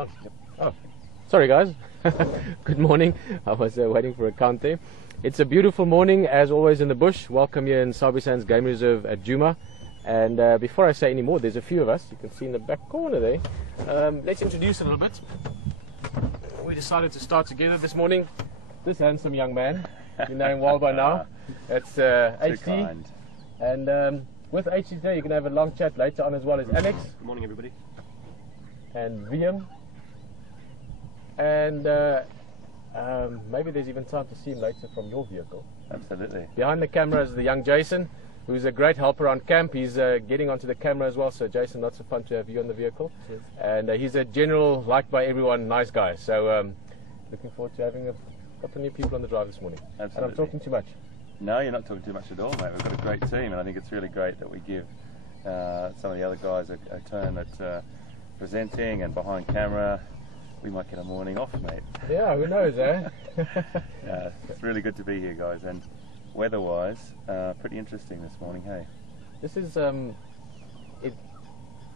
on. Yep. Oh, sorry guys. Good morning. I was waiting for a count there. It's a beautiful morning, as always, in the bush. Welcome here in Sabi Sands Game Reserve at Djuma. And before I say any more, there's a few of us. You can see in the back corner there. Let's introduce a little bit. We decided to start together this morning. This handsome young man, you know him well by now. That's HD. And with HD today, you're going to have a long chat later on as well as Alex. Good morning, everybody. And Liam. And maybe there's even time to see him later from your vehicle. Absolutely. Behind the camera is the young Jason, who's a great helper on camp. He's getting onto the camera as well. So Jason, lots of fun to have you on the vehicle. Cheers. And he's a general, liked by everyone, nice guy. So looking forward to having a couple of new people on the drive this morning. Absolutely. And I'm talking too much. No, you're not talking too much at all, mate. We've got a great team, and I think it's really great that we give some of the other guys a turn at presenting and behind camera. We might get a morning off, mate. Yeah, who knows, eh? Yeah, it's really good to be here, guys. And weather-wise, pretty interesting this morning, hey? This is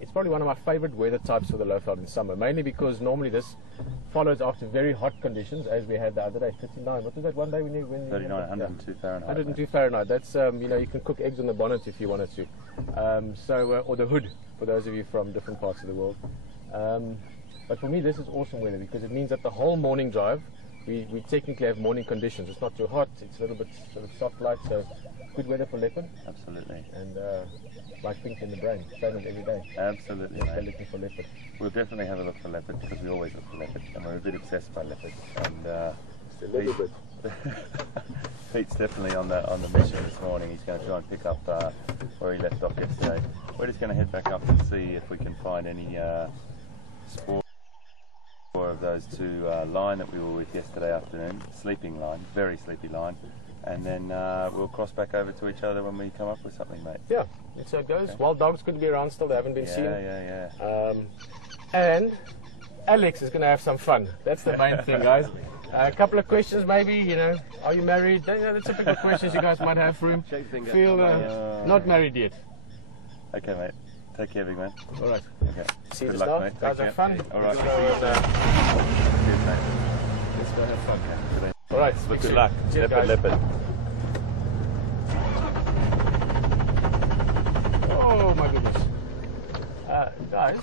it's probably one of my favourite weather types for the Lowveld in summer, mainly because normally this follows after very hot conditions, as we had the other day, 39. What was that one day when you 39, 102 Fahrenheit. 102 mate. Fahrenheit. That's you know, you can cook eggs on the bonnet if you wanted to, or the hood for those of you from different parts of the world. But for me, this is awesome weather because it means that the whole morning drive, we technically have morning conditions. It's not too hot. It's a little bit sort of soft light, so good weather for leopard. Absolutely. And like pink in the brain, same as every day. Absolutely, Let's go mate. looking for leopard. We'll definitely have a look for leopard because we always look for leopard, and we're a bit obsessed by leopard. And Just a little bit. Pete's definitely on the mission this morning. He's going to try and pick up where he left off yesterday. We're just going to head back up and see if we can find any spoor of those two line that we were with yesterday afternoon. Sleeping line, very sleepy line. And then we'll cross back over to each other when we come up with something, mate. Yeah, that's how it goes. Okay. Wild dogs could be around still, they haven't been seen. Yeah. And Alex is going to have some fun. That's the main thing, guys. A couple of questions maybe, you know, are you married? You know, the typical questions you guys might have for him. Feel not married yet. Okay, mate. Take care, big man. All right. Okay. See you Good just luck, now. mate. Guys, have fun. All right. Let's go, Cheers, mate. let's go have fun. Okay. All right. Good luck. Cheers, Leopard. Oh my goodness. Guys,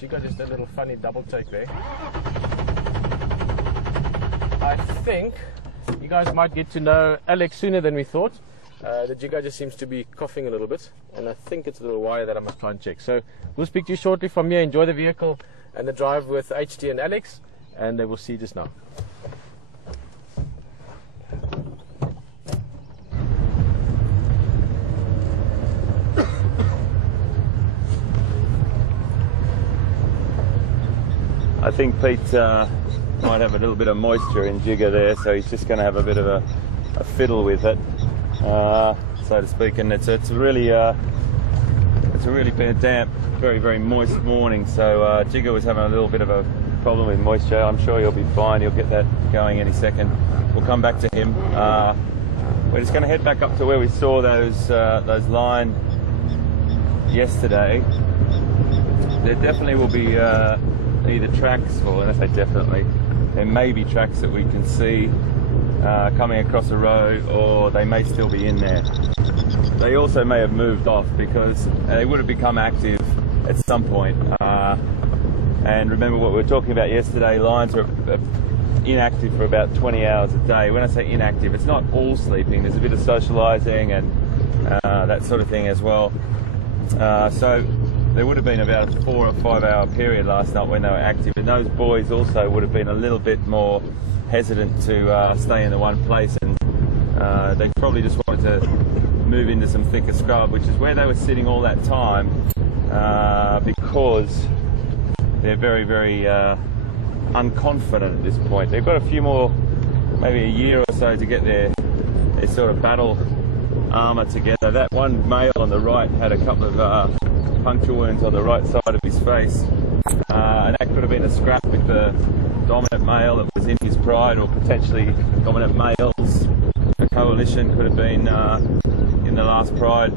you got just a little funny double take there. I think you guys might get to know Alex sooner than we thought. The Jigga just seems to be coughing a little bit, and I think it's a little wire that I must try and check. So we'll speak to you shortly from here. Enjoy the vehicle and the drive with HD and Alex, and we'll see you just now. I think Pete might have a little bit of moisture in Jigga there, so he's just going to have a bit of a fiddle with it, so to speak. And it's a really been a damp, very, very moist morning. So Jigga was having a little bit of a problem with moisture. I'm sure he'll be fine. He'll get that going any second. We'll come back to him. We're just going to head back up to where we saw those line yesterday. There definitely will be either tracks, or when I say definitely, there may be tracks that we can see coming across the road, or they may still be in there. They also may have moved off because they would have become active at some point. And remember what we were talking about yesterday, lines are inactive for about 20 hours a day. When I say inactive, it's not all sleeping, there's a bit of socialising and that sort of thing as well. So there would have been about a 4 or 5 hour period last night when they were active, and those boys also would have been a little bit more hesitant to stay in the one place, and they probably just wanted to move into some thicker scrub, which is where they were sitting all that time, because they're very, very unconfident at this point. They've got a few more, maybe a year or so to get their sort of battle armour together. That one male on the right had a couple of puncture wounds on the right side of his face, and that could have been a scrap with the dominant male that was in his pride, or potentially dominant males. A coalition could have been in the last pride.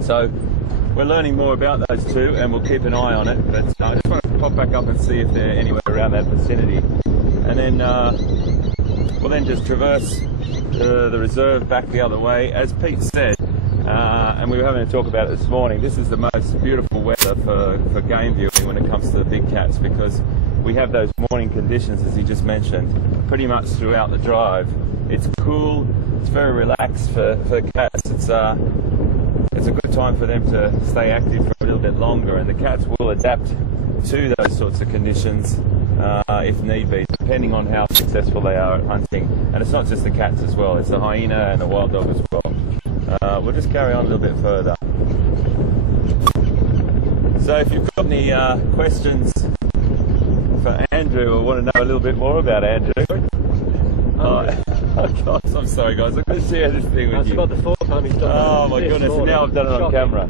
So we're learning more about those two, and we'll keep an eye on it. But I just want to pop back up and see if they're anywhere around that vicinity, and then we'll then just traverse the reserve back the other way. As Pete said, and we were having a talk about it this morning, this is the most beautiful weather for game viewing when it comes to the big cats, because we have those morning conditions, as he just mentioned, pretty much throughout the drive. It's cool, it's very relaxed for cats. It's a good time for them to stay active for a little bit longer, and the cats will adapt to those sorts of conditions if need be, depending on how successful they are at hunting. And it's not just the cats as well, it's the hyena and the wild dog as well. We'll just carry on a little bit further. So if you've got any questions for Andrew or want to know a little bit more about Andrew, oh gosh, I'm sorry guys, I'm going to share this thing with you. About the fourth time he's done Oh my goodness, and now I've done it on camera.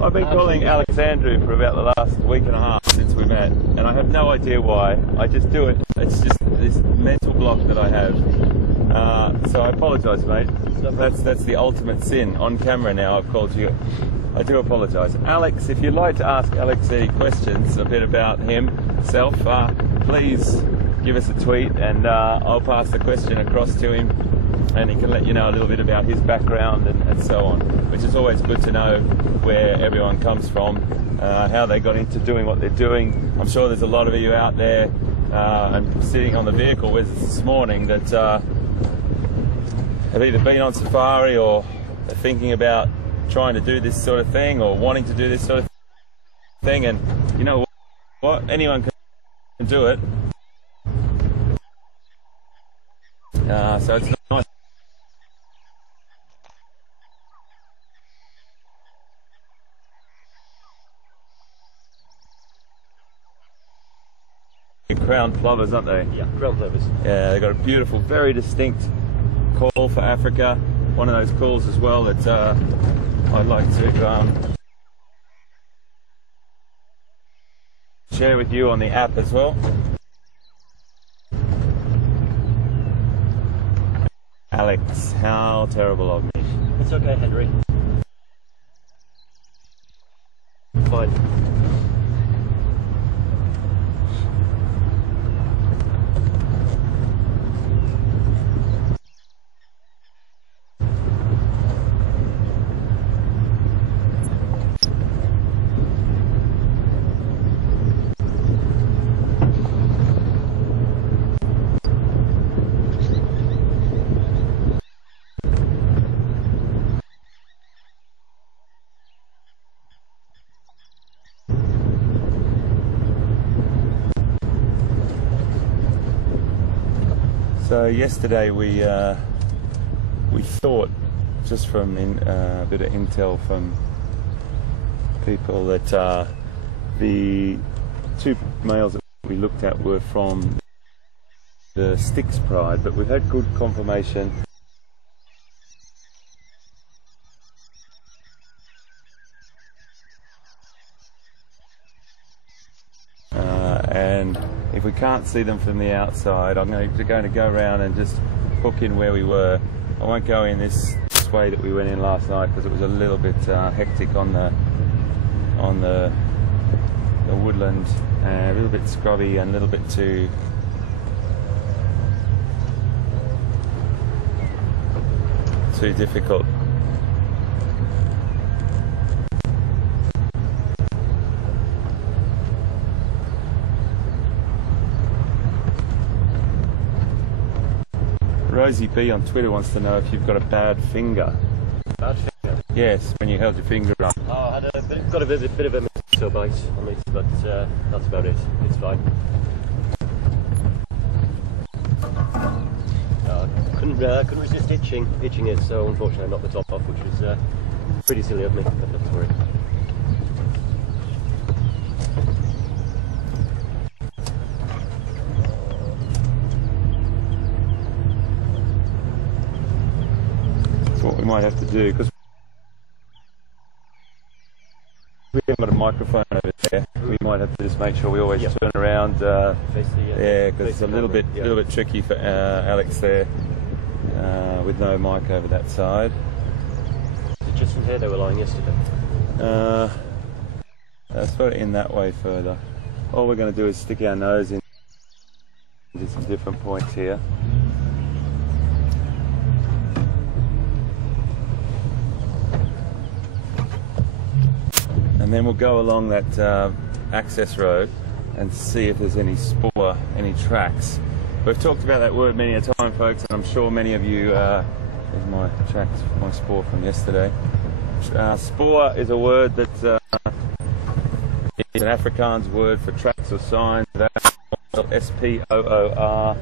I've been calling Alex Andrew for about the last week and a half since we met, and I have no idea why. I just do it. It's just this mental block that I have. So I apologise, mate. That's the ultimate sin. On camera now, I've called you. I do apologise. Alex, if you'd like to ask Alex any questions a bit about himself, please give us a tweet, and I'll pass the question across to him, and he can let you know a little bit about his background and so on, which is always good to know where everyone comes from, how they got into doing what they're doing. I'm sure there's a lot of you out there and sitting on the vehicle with us this morning that have either been on safari or are thinking about trying to do this sort of thing or wanting to do this sort of thing, and you know what? Anyone can do it. So it's nice. Crown plovers, aren't they? Yeah, crown plovers. Yeah, they've got a beautiful, very distinct call for Africa. One of those calls as well that I'd like to share with you on the app as well. Alex, how terrible of me. It's okay, Henry. Fine. So yesterday we thought, just from a bit of intel from people, that the two males that we looked at were from the Styx Pride, but we've had good confirmation and if we can't see them from the outside, I'm going to go around and just hook in where we were. I won't go in this way that we went in last night because it was a little bit hectic on the woodland, a little bit scrubby and a little bit too difficult. Rosie B on Twitter wants to know if you've got a bad finger. Bad finger? Yes, when you held your finger up. Oh, I had got a bit of a mosquito bite on it, but that's about it. It's fine. Couldn't resist itching it, so unfortunately I knocked the top off, which was pretty silly of me, but not to worry. What we might have to do, because we haven't got a microphone over there, we might have to just make sure we always turn around. Yeah, because it's a little bit tricky for Alex there with no mic over that side. Just from here they were lying yesterday. Let's put it in that way further. all we're going to do is stick our nose in into some different points here. And then we'll go along that access road and see if there's any spoor, any tracks. We've talked about that word many a time, folks, and I'm sure many of you, there's my tracks, my spoor from yesterday. Spoor is a word that is an Afrikaans word for tracks or signs, S-P-O-O-R,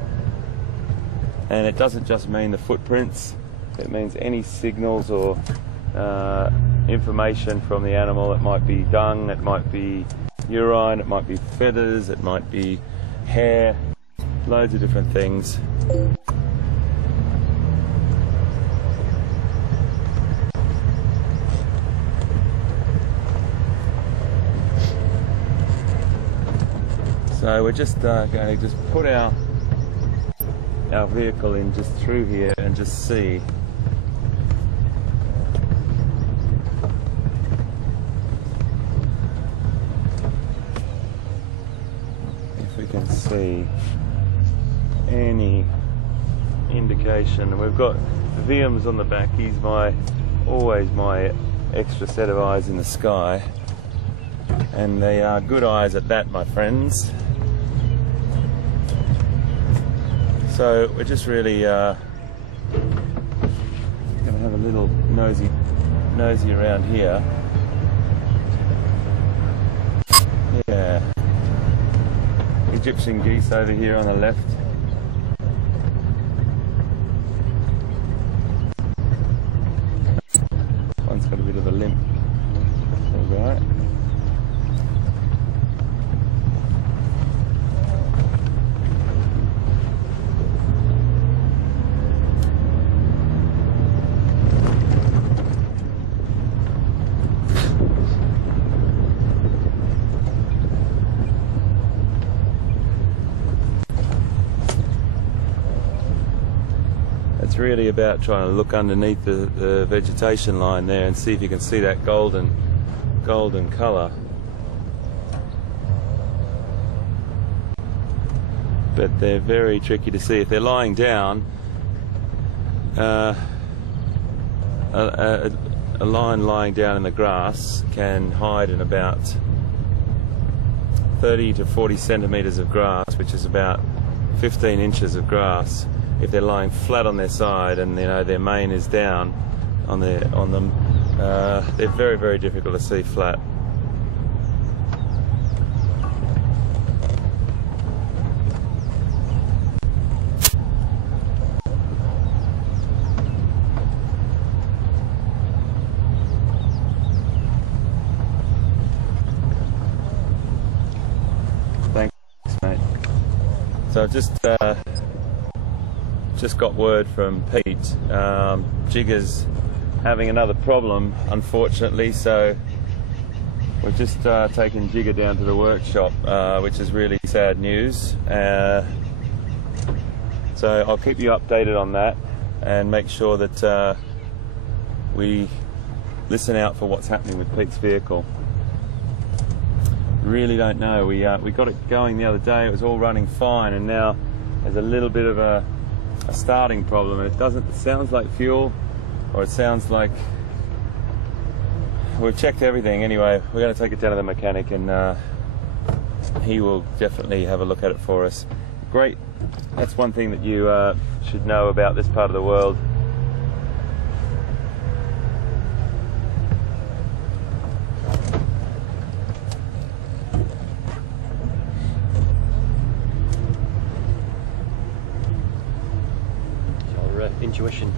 and it doesn't just mean the footprints, it means any signals or information from the animal. It might be dung, it might be urine, it might be feathers, it might be hair, loads of different things. So we're just going to just put our vehicle in just through here and just see. If we can see any indication. We've got Viums on the back. He's always my extra set of eyes in the sky, and they are good eyes at that, my friends. So we're just really going to have a little nosy around here. Yeah, Egyptian geese over here on the left. One's got a bit of a limp. All right. It's really about trying to look underneath the vegetation line there and see if you can see that golden colour. But they're very tricky to see. If they're lying down, a lion lying down in the grass can hide in about 30 to 40 centimetres of grass, which is about 15 inches of grass. If they're lying flat on their side and their mane is down on them, they're very, very difficult to see flat. Thanks, mate. So I've just got word from Pete. Jigger's having another problem, unfortunately, so we've just taken Jigger down to the workshop, which is really sad news. So I'll keep you updated on that and make sure that we listen out for what's happening with Pete's vehicle. Really don't know. We got it going the other day, it was all running fine, and now there's a little bit of a starting problem, and it sounds like fuel, or it sounds like we've checked everything. Anyway, we're going to take it down to the mechanic, and he will definitely have a look at it for us. Great. That's one thing that you should know about this part of the world. Intuition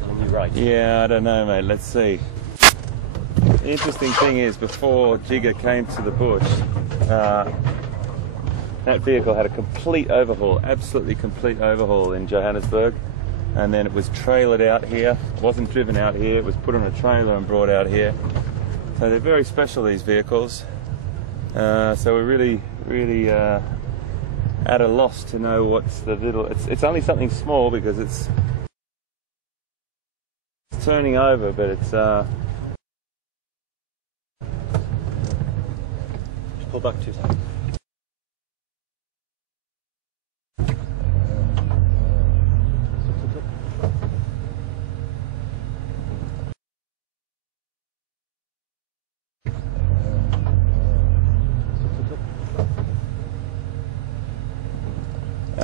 telling you right. Yeah, I don't know, mate. Let's see. The interesting thing is, before Jigger came to the bush, that vehicle had a complete overhaul, absolutely complete overhaul in Johannesburg, and then it was trailered out here. It wasn't driven out here, it was put on a trailer and brought out here. So they're very special, these vehicles. So we're really at a loss to know what's the little... It's only something small because it's turning over, but it's just pull back 2 seconds.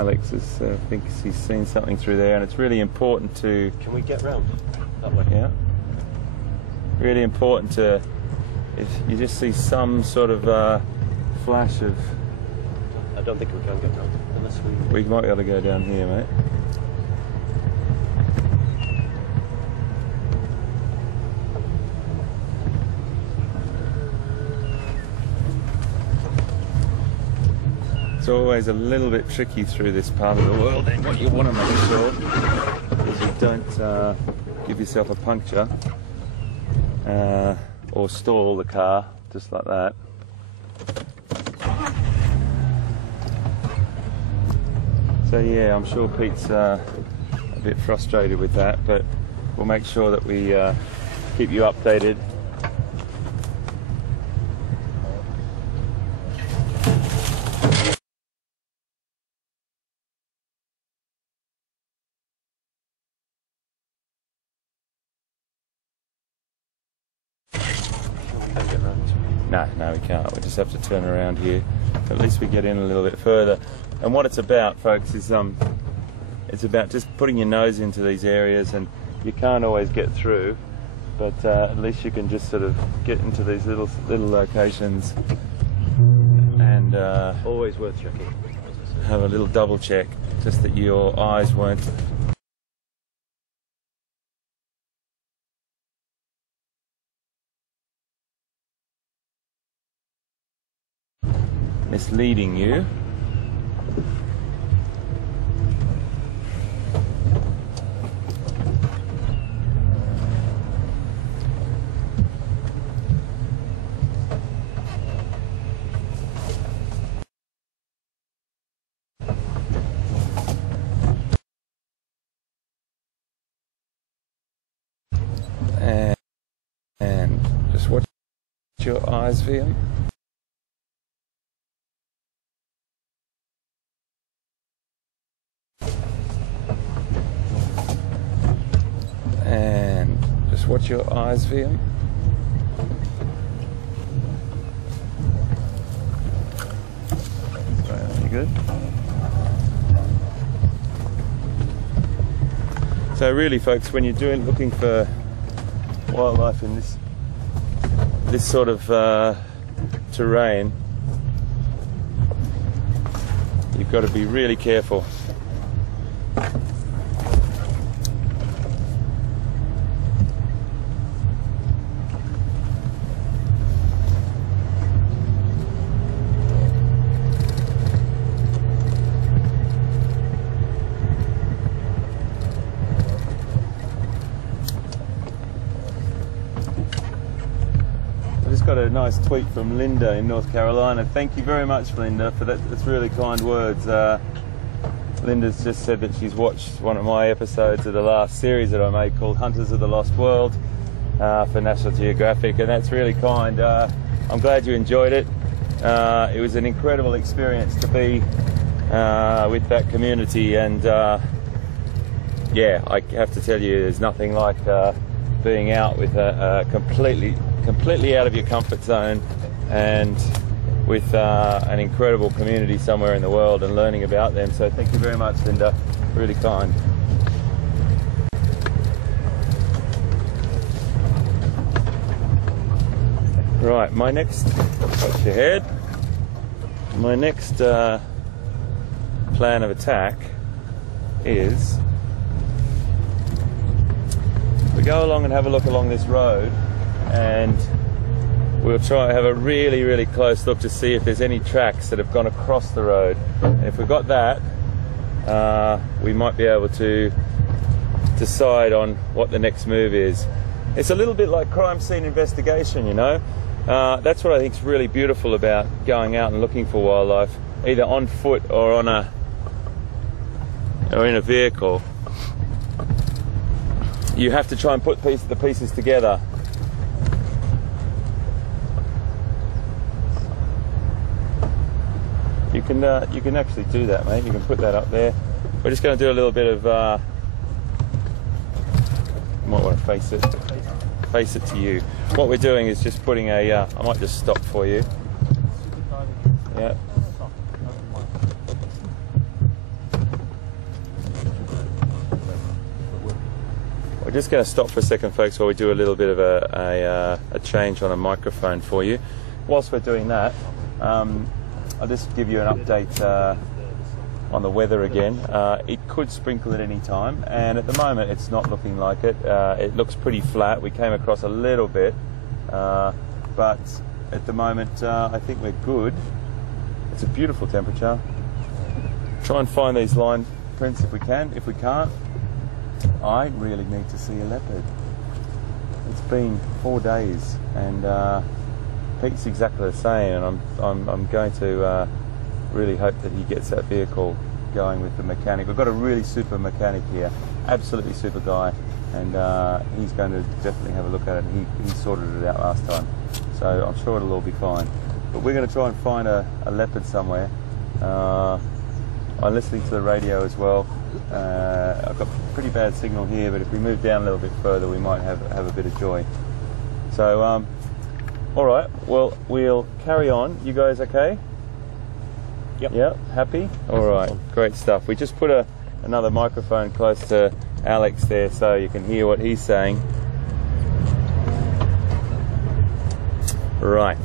Alex thinks he's seen something through there, and it's really important to... Can we get round that way? Yeah. Really important to, if you just see some sort of flash of... I don't think we can get round unless we... We might be able to go down here, mate. It's always a little bit tricky through this part of the world, and what you want to make sure is you don't give yourself a puncture or stall the car just like that. So yeah, I'm sure Pete's a bit frustrated with that, but we'll make sure that we keep you updated. No, we can't. We just have to turn around here. At least we get in a little bit further. And what it's about, folks, is it's about just putting your nose into these areas, and you can't always get through, but at least you can just sort of get into these little locations, and always worth checking. Have a little double check, just that your eyes weren't misleading you. And just watch your eyes, Liam. And just watch your eyes, Liam. Very good. So really, folks, when you're looking for wildlife in this sort of terrain, you've got to be really careful. Got a nice tweet from Linda in North Carolina. Thank you very much, Linda, for that. That's really kind words. Linda's just said that she's watched one of my episodes of the last series that I made called Hunters of the Lost World for National Geographic, and that's really kind. I'm glad you enjoyed it. It was an incredible experience to be with that community, and yeah, I have to tell you, there's nothing like being out with a completely out of your comfort zone, and with an incredible community somewhere in the world, and learning about them. So thank you very much, Linda. Really kind. Right, my next, watch your head. My next plan of attack is we go along and have a look along this road, and we'll try to have a really close look to see if there's any tracks that have gone across the road. And if we've got that, we might be able to decide on what the next move is. It's a little bit like crime scene investigation, you know. That's what I think is really beautiful about going out and looking for wildlife, either on foot or in a vehicle. You have to try and put the pieces together. You can actually do that, mate. You can put that up there. We're just going to do a little bit of. You might want to face it to you. What we're doing is just putting a. I might just stop for you. Yeah. We're just going to stop for a second, folks, while we do a little bit of a change on a microphone for you. Whilst we're doing that, I'll just give you an update on the weather again. It could sprinkle at any time, and at the moment it's not looking like it. It looks pretty flat. We came across a little bit, but at the moment I think we're good. It's a beautiful temperature. Try and find these line prints if we can. If we can't, I really need to see a leopard. It's been 4 days, and Pete's exactly the same, and I'm going to really hope that he gets that vehicle going with the mechanic. We've got a really super mechanic here, absolutely super guy, and he's going to definitely have a look at it. He sorted it out last time, so I'm sure it'll all be fine. But we're going to try and find a leopard somewhere. I'm listening to the radio as well. I've got pretty bad signal here, but if we move down a little bit further, we might have a bit of joy. So, all right, well, we'll carry on. You guys okay? Yep. Yeah, happy? All right, great stuff. We just put another microphone close to Alex there so you can hear what he's saying. Right.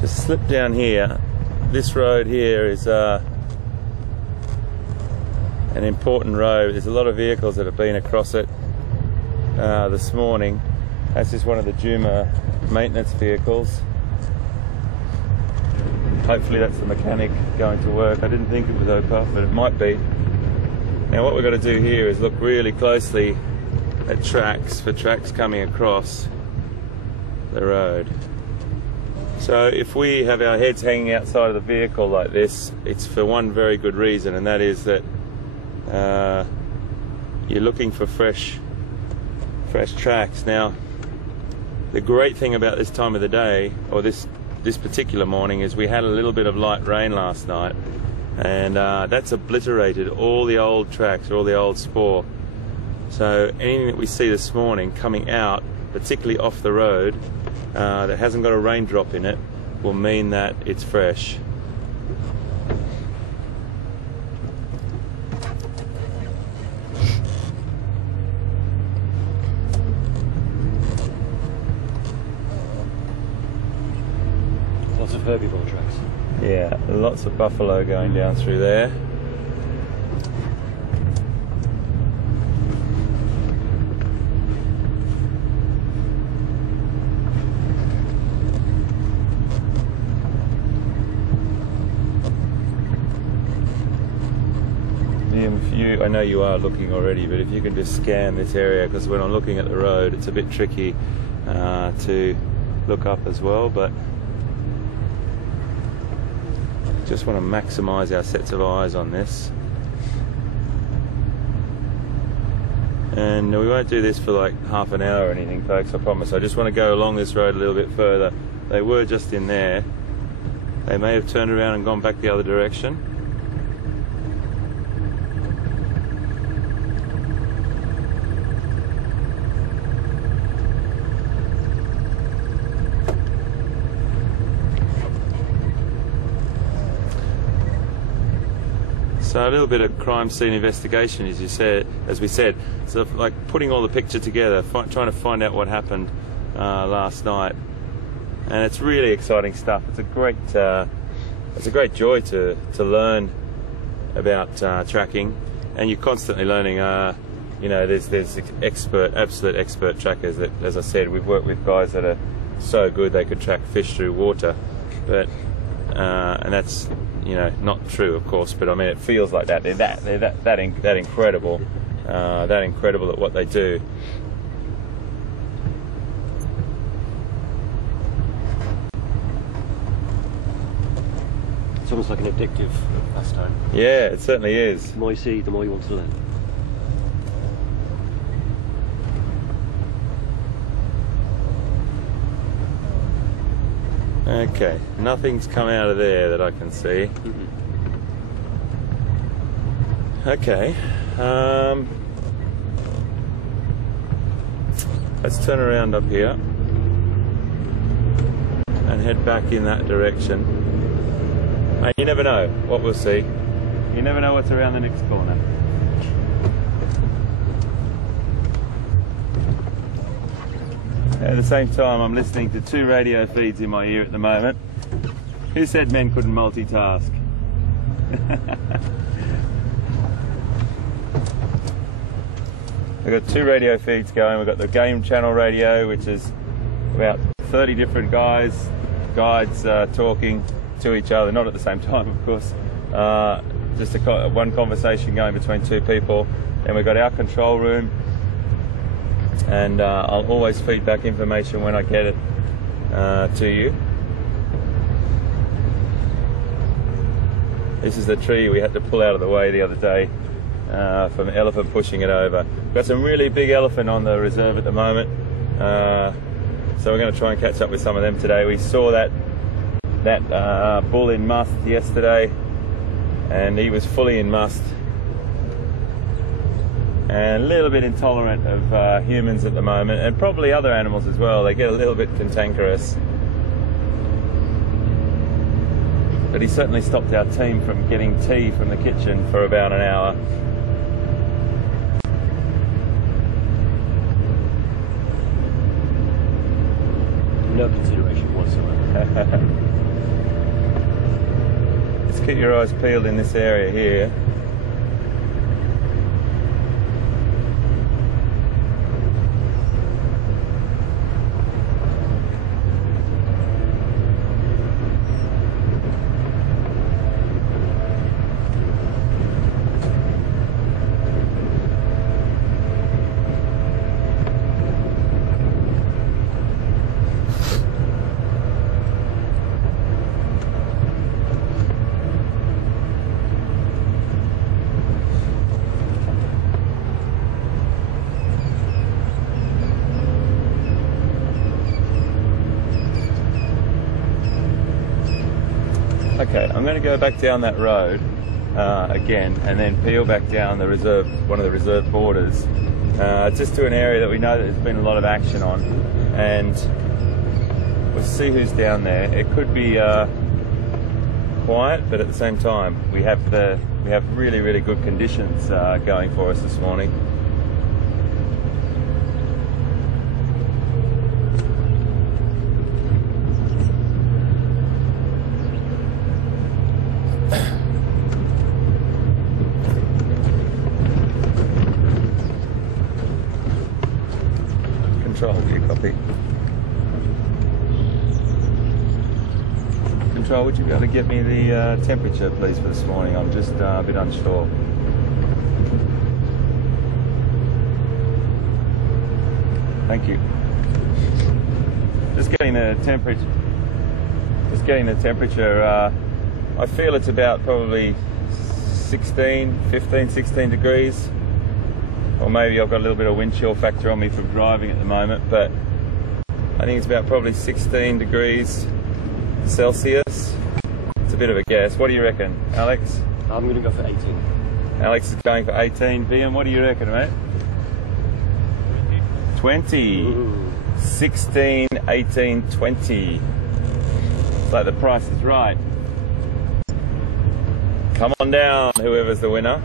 Just slip down here. This road here is an important road. There's a lot of vehicles that have been across it this morning. That's just one of the Juma maintenance vehicles. Hopefully that's the mechanic going to work. I didn't think it was Opar, but it might be. Now what we've got to do here is look really closely at tracks, for tracks coming across the road. So if we have our heads hanging outside of the vehicle like this, it's for one very good reason, and that is that you're looking for fresh tracks. Now, the great thing about this time of the day, or this particular morning, is we had a little bit of light rain last night, and that's obliterated all the old tracks, all the old spoor. So anything that we see this morning coming out, particularly off the road, that hasn't got a raindrop in it, will mean that it's fresh. Lots of herbivore tracks. Yeah, lots of buffalo going down through there. I know you are looking already, but if you can just scan this area, because when I'm looking at the road it's a bit tricky to look up as well, but just want to maximize our sets of eyes on this. And we won't do this for like half an hour or anything, folks, I promise. I just want to go along this road a little bit further. They were just in there. They may have turned around and gone back the other direction. So a little bit of crime scene investigation, as we said, so like putting all the picture together, trying to find out what happened last night, and it's really exciting stuff. It's a great joy to learn about tracking, and you're constantly learning. You know, there's absolute expert trackers that, as I said, we've worked with guys that are so good they could track fish through water, but and that's, you know, not true, of course, but I mean, it feels like that. They're that incredible, that incredible at what they do. It's almost like an addictive pastime. Yeah, it certainly is. The more you see, the more you want to learn. Okay, nothing's come out of there that I can see. Okay, let's turn around up here and head back in that direction. Mate, you never know what we'll see. You never know what's around the next corner. At the same time, I'm listening to 2 radio feeds in my ear at the moment. Who said men couldn't multitask? We've got 2 radio feeds going. We've got the Game Channel radio, which is about 30 different guides talking to each other, not at the same time, of course. Just one conversation going between 2 people. Then we've got our control room, and I'll always feed back information when I get it to you. This is the tree we had to pull out of the way the other day from an elephant pushing it over. We've got some really big elephant on the reserve at the moment, so we're going to try and catch up with some of them today. We saw that bull in must yesterday, and he was fully in must and a little bit intolerant of humans at the moment, and probably other animals as well. They get a little bit cantankerous. But he certainly stopped our team from getting tea from the kitchen for about an hour. No consideration whatsoever. Just keep your eyes peeled in this area here. Okay, I'm going to go back down that road again, and then peel back down the reserve, one of the reserve borders, just to an area that we know that there's been a lot of action on, and we'll see who's down there. It could be quiet, but at the same time, we have really, really good conditions going for us this morning. Control, do you copy? Control, would you be able to get me the temperature, please, for this morning? I'm just a bit unsure. Thank you. Just getting the temperature. I feel it's about probably 15, 16 degrees. Or maybe I've got a little bit of wind chill factor on me from driving at the moment, but I think it's about probably 16 degrees Celsius. It's a bit of a guess. What do you reckon, Alex? I'm going to go for 18. Alex is going for 18. Liam, what do you reckon, mate? 20. Ooh. 16, 18, 20. It's like the price is right. Come on down, whoever's the winner.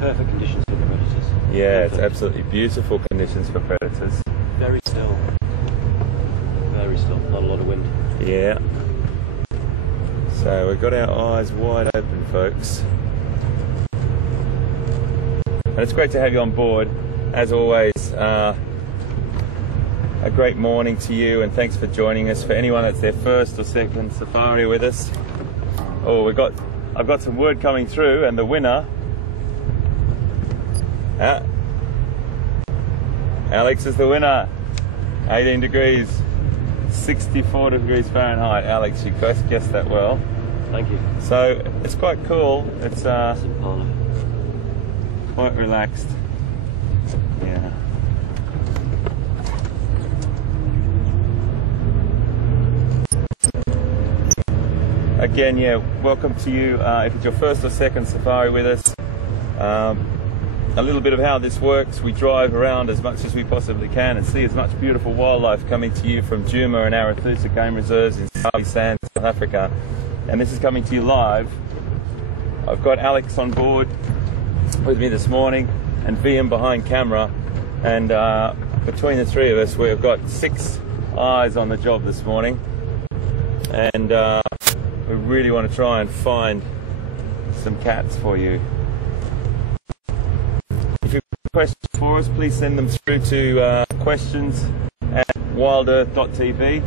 Perfect conditions for the predators. Yeah, it's absolutely beautiful conditions for predators. Very still. Very still. Not a lot of wind. Yeah. So we've got our eyes wide open, folks. And it's great to have you on board. As always, a great morning to you, and thanks for joining us. For anyone that's their first or second safari with us. Oh, I've got some word coming through, and the winner. Alex is the winner. 18 degrees, 64 degrees Fahrenheit. Alex, you guessed that well. Thank you. So it's quite cool. It's quite relaxed. Yeah. Again, yeah, welcome to you. If it's your first or second safari with us, a little bit of how this works. We drive around as much as we possibly can and see as much beautiful wildlife coming to you from Djuma and Arathusa game reserves in Sabi Sands, South Africa. And this is coming to you live. I've got Alex on board with me this morning. and VM behind camera, and between the three of us we've got 6 eyes on the job this morning, and we really want to try and find some cats for you. If you've got questions for us, please send them through to questions@wildearth.tv.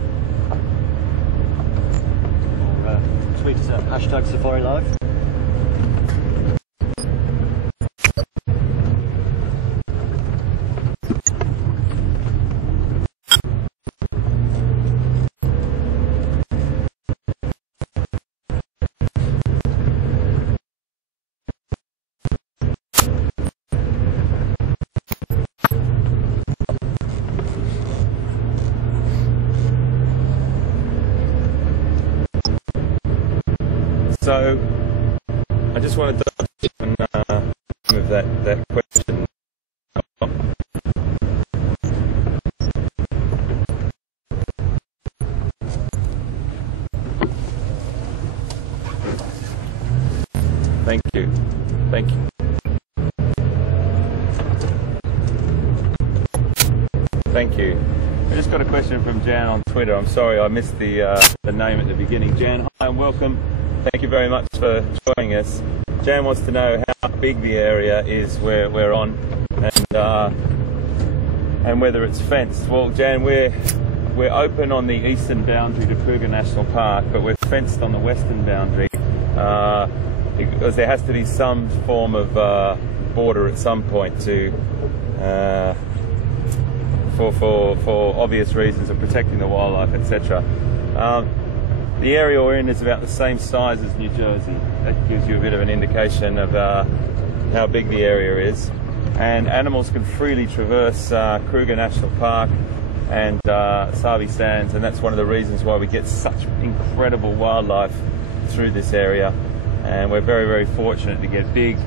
Or tweet us at #SafariLive. So I just wanted to with that question. Thank you. Thank you. Thank you. I just got a question from Jan on Twitter. I'm sorry I missed the name at the beginning. Jan, hi and welcome. Thank you very much for joining us. Jan wants to know how big the area is where we're on, and whether it's fenced. Well, Jan, we're open on the eastern boundary to Kruger National Park, but we're fenced on the western boundary because there has to be some form of border at some point to for obvious reasons of protecting the wildlife, etc. The area we're in is about the same size as New Jersey. That gives you a bit of an indication of how big the area is. And animals can freely traverse Kruger National Park and Sabi Sands, and that's one of the reasons why we get such incredible wildlife through this area. And we're very, very fortunate to get big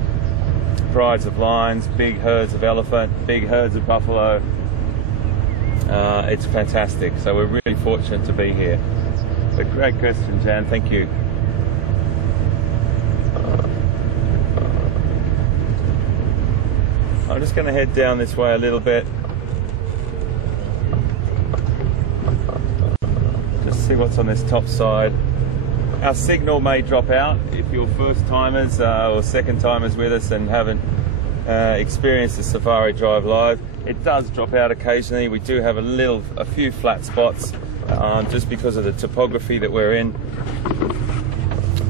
prides of lions, big herds of elephant, big herds of buffalo. It's fantastic. So we're really fortunate to be here. A great question, Jan. Thank you. I'm just going to head down this way a little bit. Just see what's on this top side. Our signal may drop out if you're first timers or second timers with us and haven't experienced the Safari Drive Live. It does drop out occasionally. We do have a few flat spots. Just because of the topography that we're in.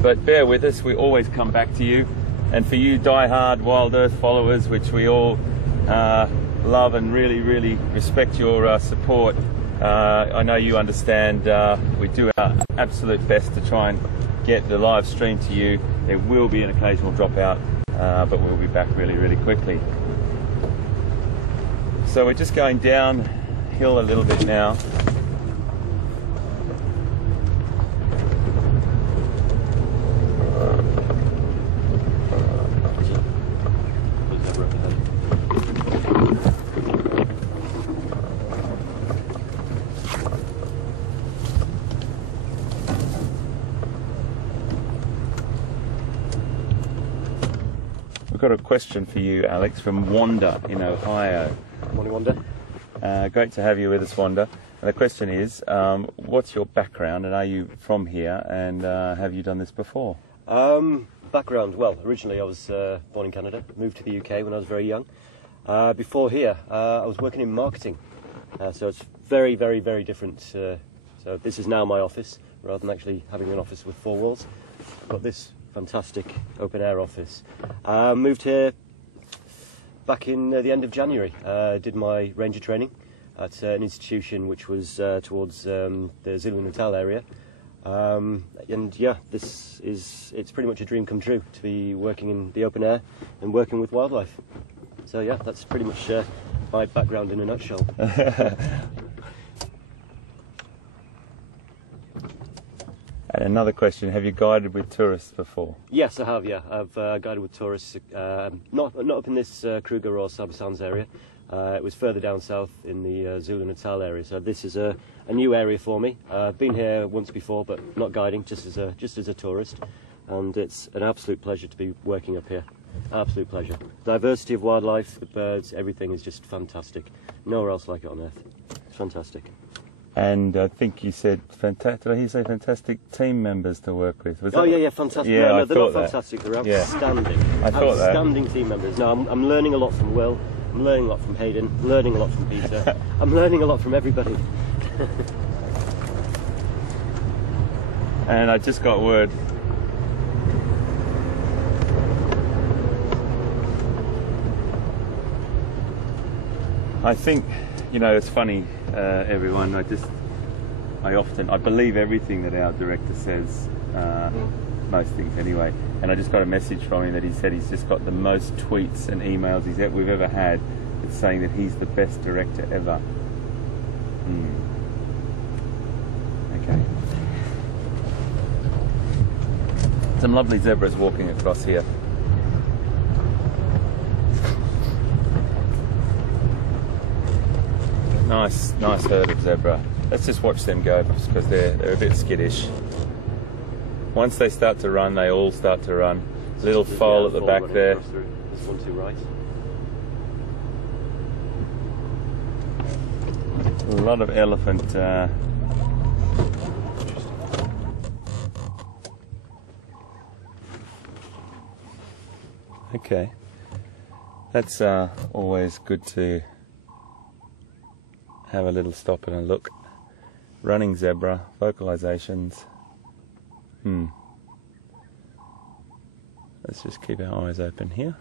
But bear with us, we always come back to you. And for you die-hard Wild Earth followers, which we all love and really, really respect your support, I know you understand we do our absolute best to try and get the live stream to you. There will be an occasional dropout, but we'll be back really, really quickly. So we're just going downhill a little bit now. We've got a question for you, Alex, from Wanda in Ohio. Morning, Wanda. Great to have you with us, Wanda. And the question is, what's your background, and are you from here, and have you done this before? Background, well, originally I was born in Canada, moved to the UK when I was very young. Before here, I was working in marketing, so it's very, very, very different. So this is now my office, rather than actually having an office with 4 walls. I've got this fantastic open-air office. Moved here back in the end of January. Did my ranger training at an institution which was towards the Zulu-Natal area. And yeah, it's pretty much a dream come true to be working in the open air and working with wildlife. So yeah, that's pretty much my background in a nutshell. And another question, have you guided with tourists before? Yes, I have, yeah. I've guided with tourists, not up in this Kruger or Sabi Sands area. It was further down south in the Zulu-Natal area. So this is a new area for me. I've been here once before, but not guiding, just as a tourist. And it's an absolute pleasure to be working up here. Absolute pleasure. Diversity of wildlife, the birds, everything is just fantastic. Nowhere else like it on earth. It's fantastic. And I think you said fantastic. Did I hear you say fantastic team members to work with? Was Oh that... yeah, fantastic. Yeah, no, I they're not thought that. fantastic. They're Yeah. outstanding. I thought that. Outstanding team members. No, I'm learning a lot from Will. I'm learning a lot from Hayden. Learning a lot from Peter. I'm learning a lot from everybody. And I just got word. I think, you know, it's funny, everyone. I believe everything that our director says, most things anyway. And I just got a message from him that he said he's just got the most tweets and emails we've ever had. It's saying that he's the best director ever. Okay. Some lovely zebras walking across here. Nice herd of zebra. Let's just watch them go because they're a bit skittish. Once they start to run, they all start to run. Little foal at the back there. There's one to right. A lot of elephant. Okay, that's always good to have a little stop and a look. Running zebra, vocalizations. Let's just keep our eyes open here.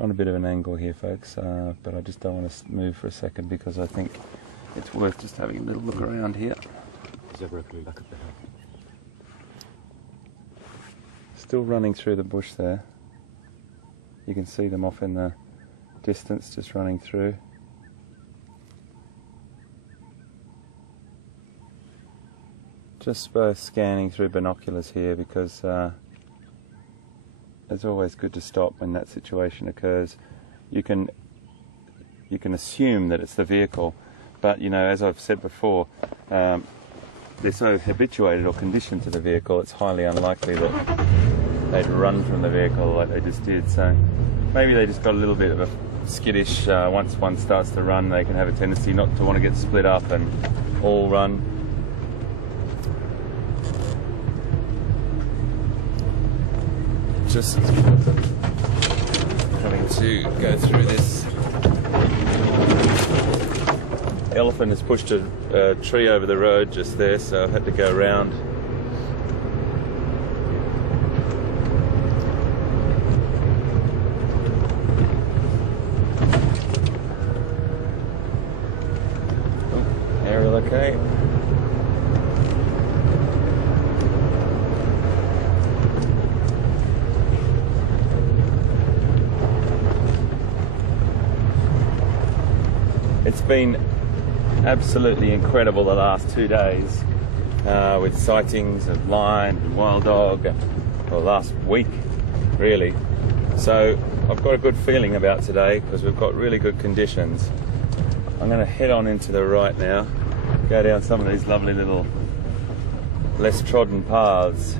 On a bit of an angle here, folks, but I just don't want to move for a second because I think it's worth just having a little look around here. Zebra coming back up the hill. Still running through the bush there. You can see them off in the distance, just running through. Just scanning through binoculars here because it's always good to stop when that situation occurs. You can assume that it's the vehicle, but you know, as I've said before, they're so habituated or conditioned to the vehicle, it's highly unlikely that they'd run from the vehicle like they just did. So maybe they just got a little bit of a skittish. Once one starts to run, they can have a tendency not to want to get split up and all run. Just having to go through this. Elephant has pushed a tree over the road just there, so I've had to go around. Oh, aerial okay. It's been absolutely incredible the last 2 days with sightings of lion and wild dog, well, last week really. So I've got a good feeling about today because we've got really good conditions. I'm going to head on into the right now, go down some of these lovely little less trodden paths.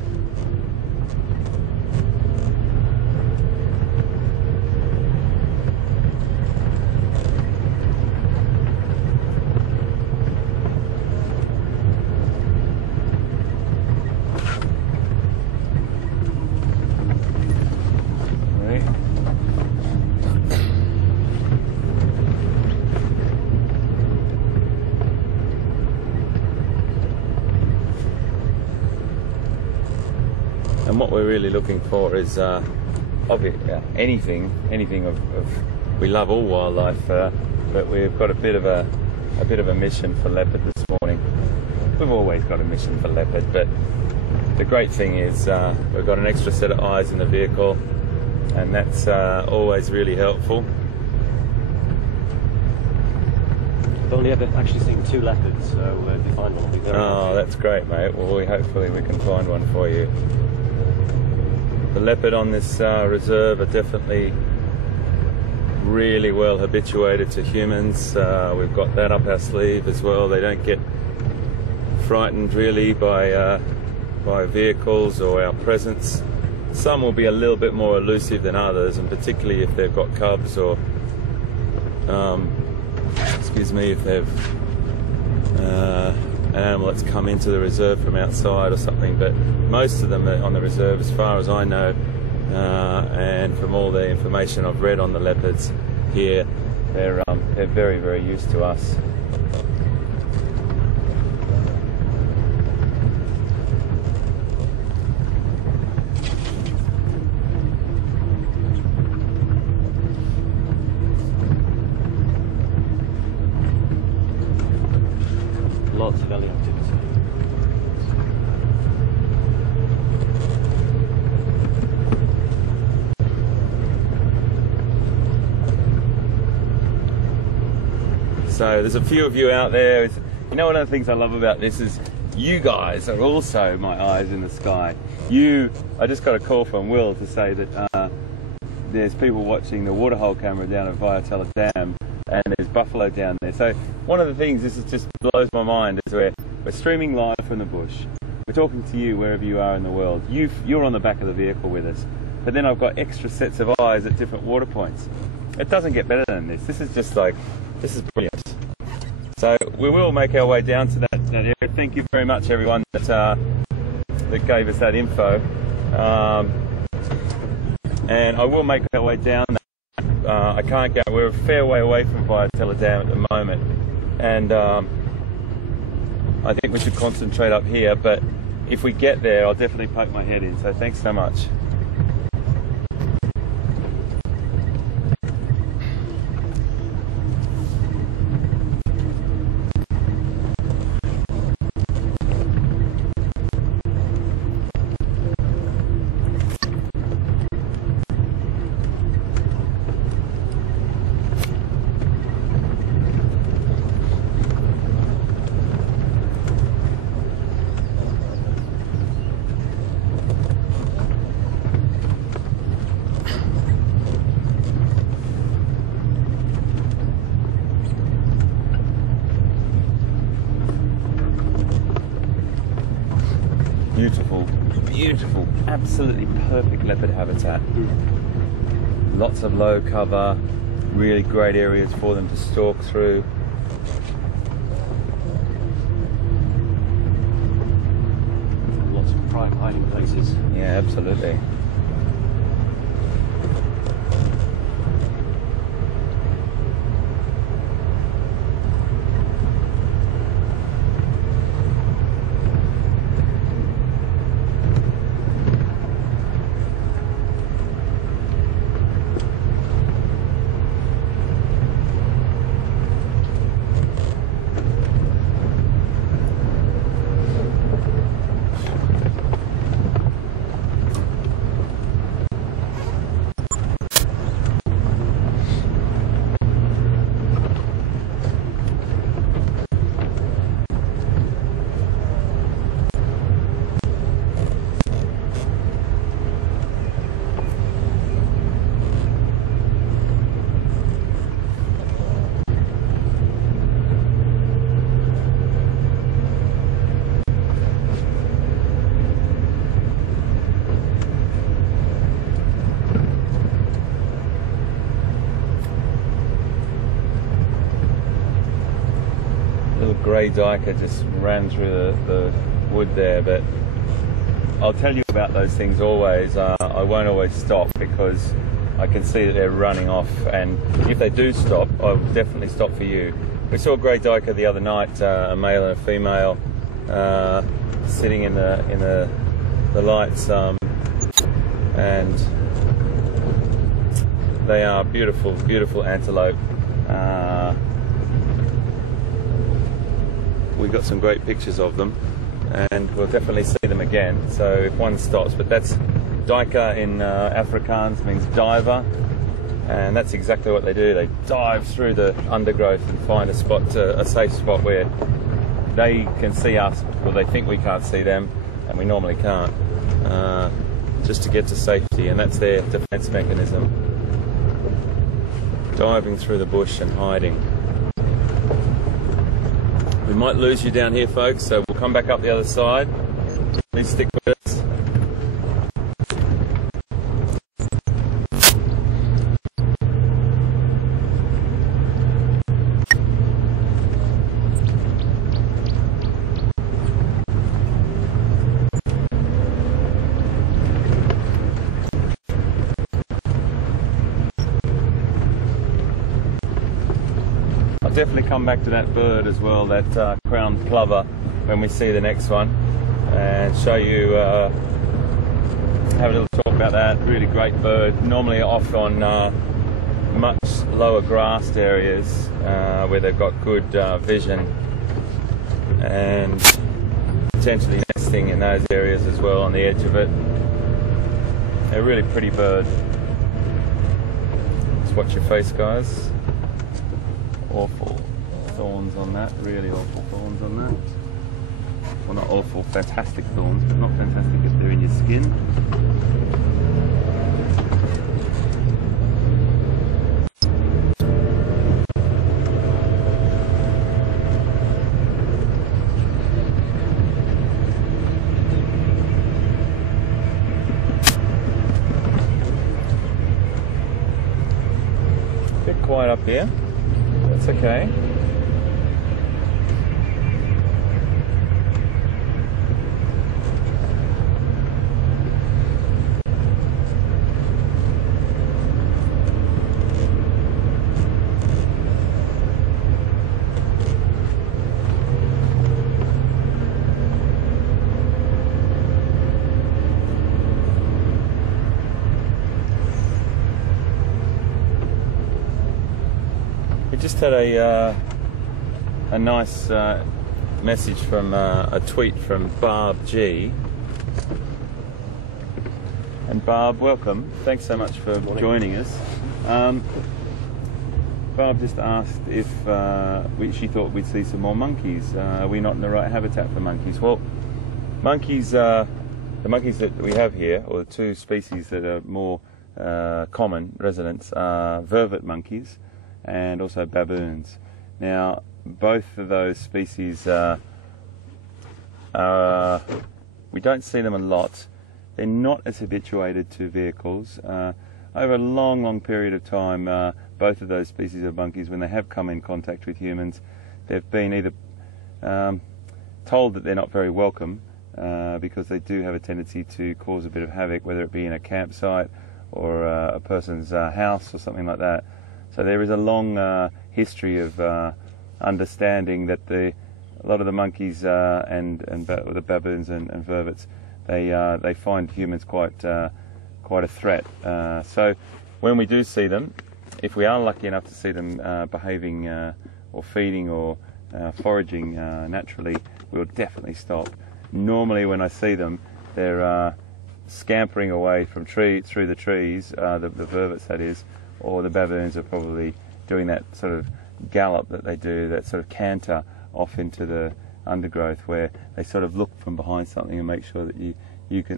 And what we're really looking for is anything of. We love all wildlife, but we've got a bit of a mission for leopard this morning. We've always got a mission for leopard, but the great thing is we've got an extra set of eyes in the vehicle, and that's always really helpful. I've only ever actually seen 2 leopards, so if you find one, I'll be very happy. That's great, mate. Well, hopefully we can find one for you. The leopard on this reserve are definitely really well habituated to humans. We've got that up our sleeve as well. They don't get frightened really by vehicles or our presence. Some will be a little bit more elusive than others, and particularly if they've got cubs or, if they've an animal that's come into the reserve from outside or something. But most of them on the reserve, as far as I know, and from all the information I've read on the leopards here, they're very, very used to us. Lots of ellie activity. So there's a few of you out there. You know, one of the things I love about this is you guys are also my eyes in the sky. I just got a call from Will to say that there's people watching the waterhole camera down at Vaiatella Dam, and there's buffalo down there. So one of the things, this just blows my mind, is we're streaming live from the bush. We're talking to you wherever you are in the world. You're on the back of the vehicle with us. But then I've got extra sets of eyes at different water points. It doesn't get better than this. This is just like, this is brilliant. So we will make our way down to that area. Thank you very much, everyone that gave us that info. And I will make our way down there. I can't go. We're a fair way away from Vaiatella Dam at the moment, and I think we should concentrate up here. But if we get there, I'll definitely poke my head in. So thanks so much. Beautiful, beautiful, absolutely perfect leopard habitat. Lots of low cover, really great areas for them to stalk through. Lots of prime hiding places. Yeah, absolutely. Grey duiker just ran through the wood there, but I'll tell you about those things always. I won't always stop because I can see that they're running off, and if they do stop, I'll definitely stop for you. We saw a grey duiker the other night, a male and a female, sitting in the lights, and they are beautiful, beautiful antelope. We got some great pictures of them, and we'll definitely see them again. So if one stops, but that's duiker in Afrikaans means diver, and that's exactly what they do. They dive through the undergrowth and find a spot, a safe spot where they can see us, but they think we can't see them, and we normally can't, just to get to safety, and that's their defense mechanism. Diving through the bush and hiding. We might lose you down here, folks, so we'll come back up the other side. Please stick with us. Definitely come back to that bird as well, that crowned plover, when we see the next one, and show you, have a little talk about that. Really great bird, normally off on much lower grassed areas where they've got good vision, and potentially nesting in those areas as well on the edge of it. A really pretty bird. Just watch your face, guys. Awful thorns on that, really awful thorns on that. Well, not awful, fantastic thorns, but not fantastic if they're in your skin. A bit quiet up here. That's okay. Just had a nice message from a tweet from Barb G. And Barb, welcome. Thanks so much for joining us. Barb just asked if she thought we'd see some more monkeys. Are we not in the right habitat for monkeys? Well, monkeys, the monkeys that we have here, or the two species that are more common residents, are vervet monkeys and also baboons. Now, both of those species we don't see them a lot. They're not as habituated to vehicles. Over a long period of time, both of those species of monkeys, when they have come in contact with humans, they've been either told that they're not very welcome because they do have a tendency to cause a bit of havoc, whether it be in a campsite or a person's house or something like that. So there is a long history of understanding that a lot of the monkeys and the baboons and vervets, they find humans quite a threat. So when we do see them, if we are lucky enough to see them behaving or feeding or foraging naturally, we'll definitely stop. Normally when I see them, they're scampering away from through the trees, the vervets that is, or the baboons are probably doing that sort of gallop that they do, that sort of canter off into the undergrowth, where they sort of look from behind something and make sure that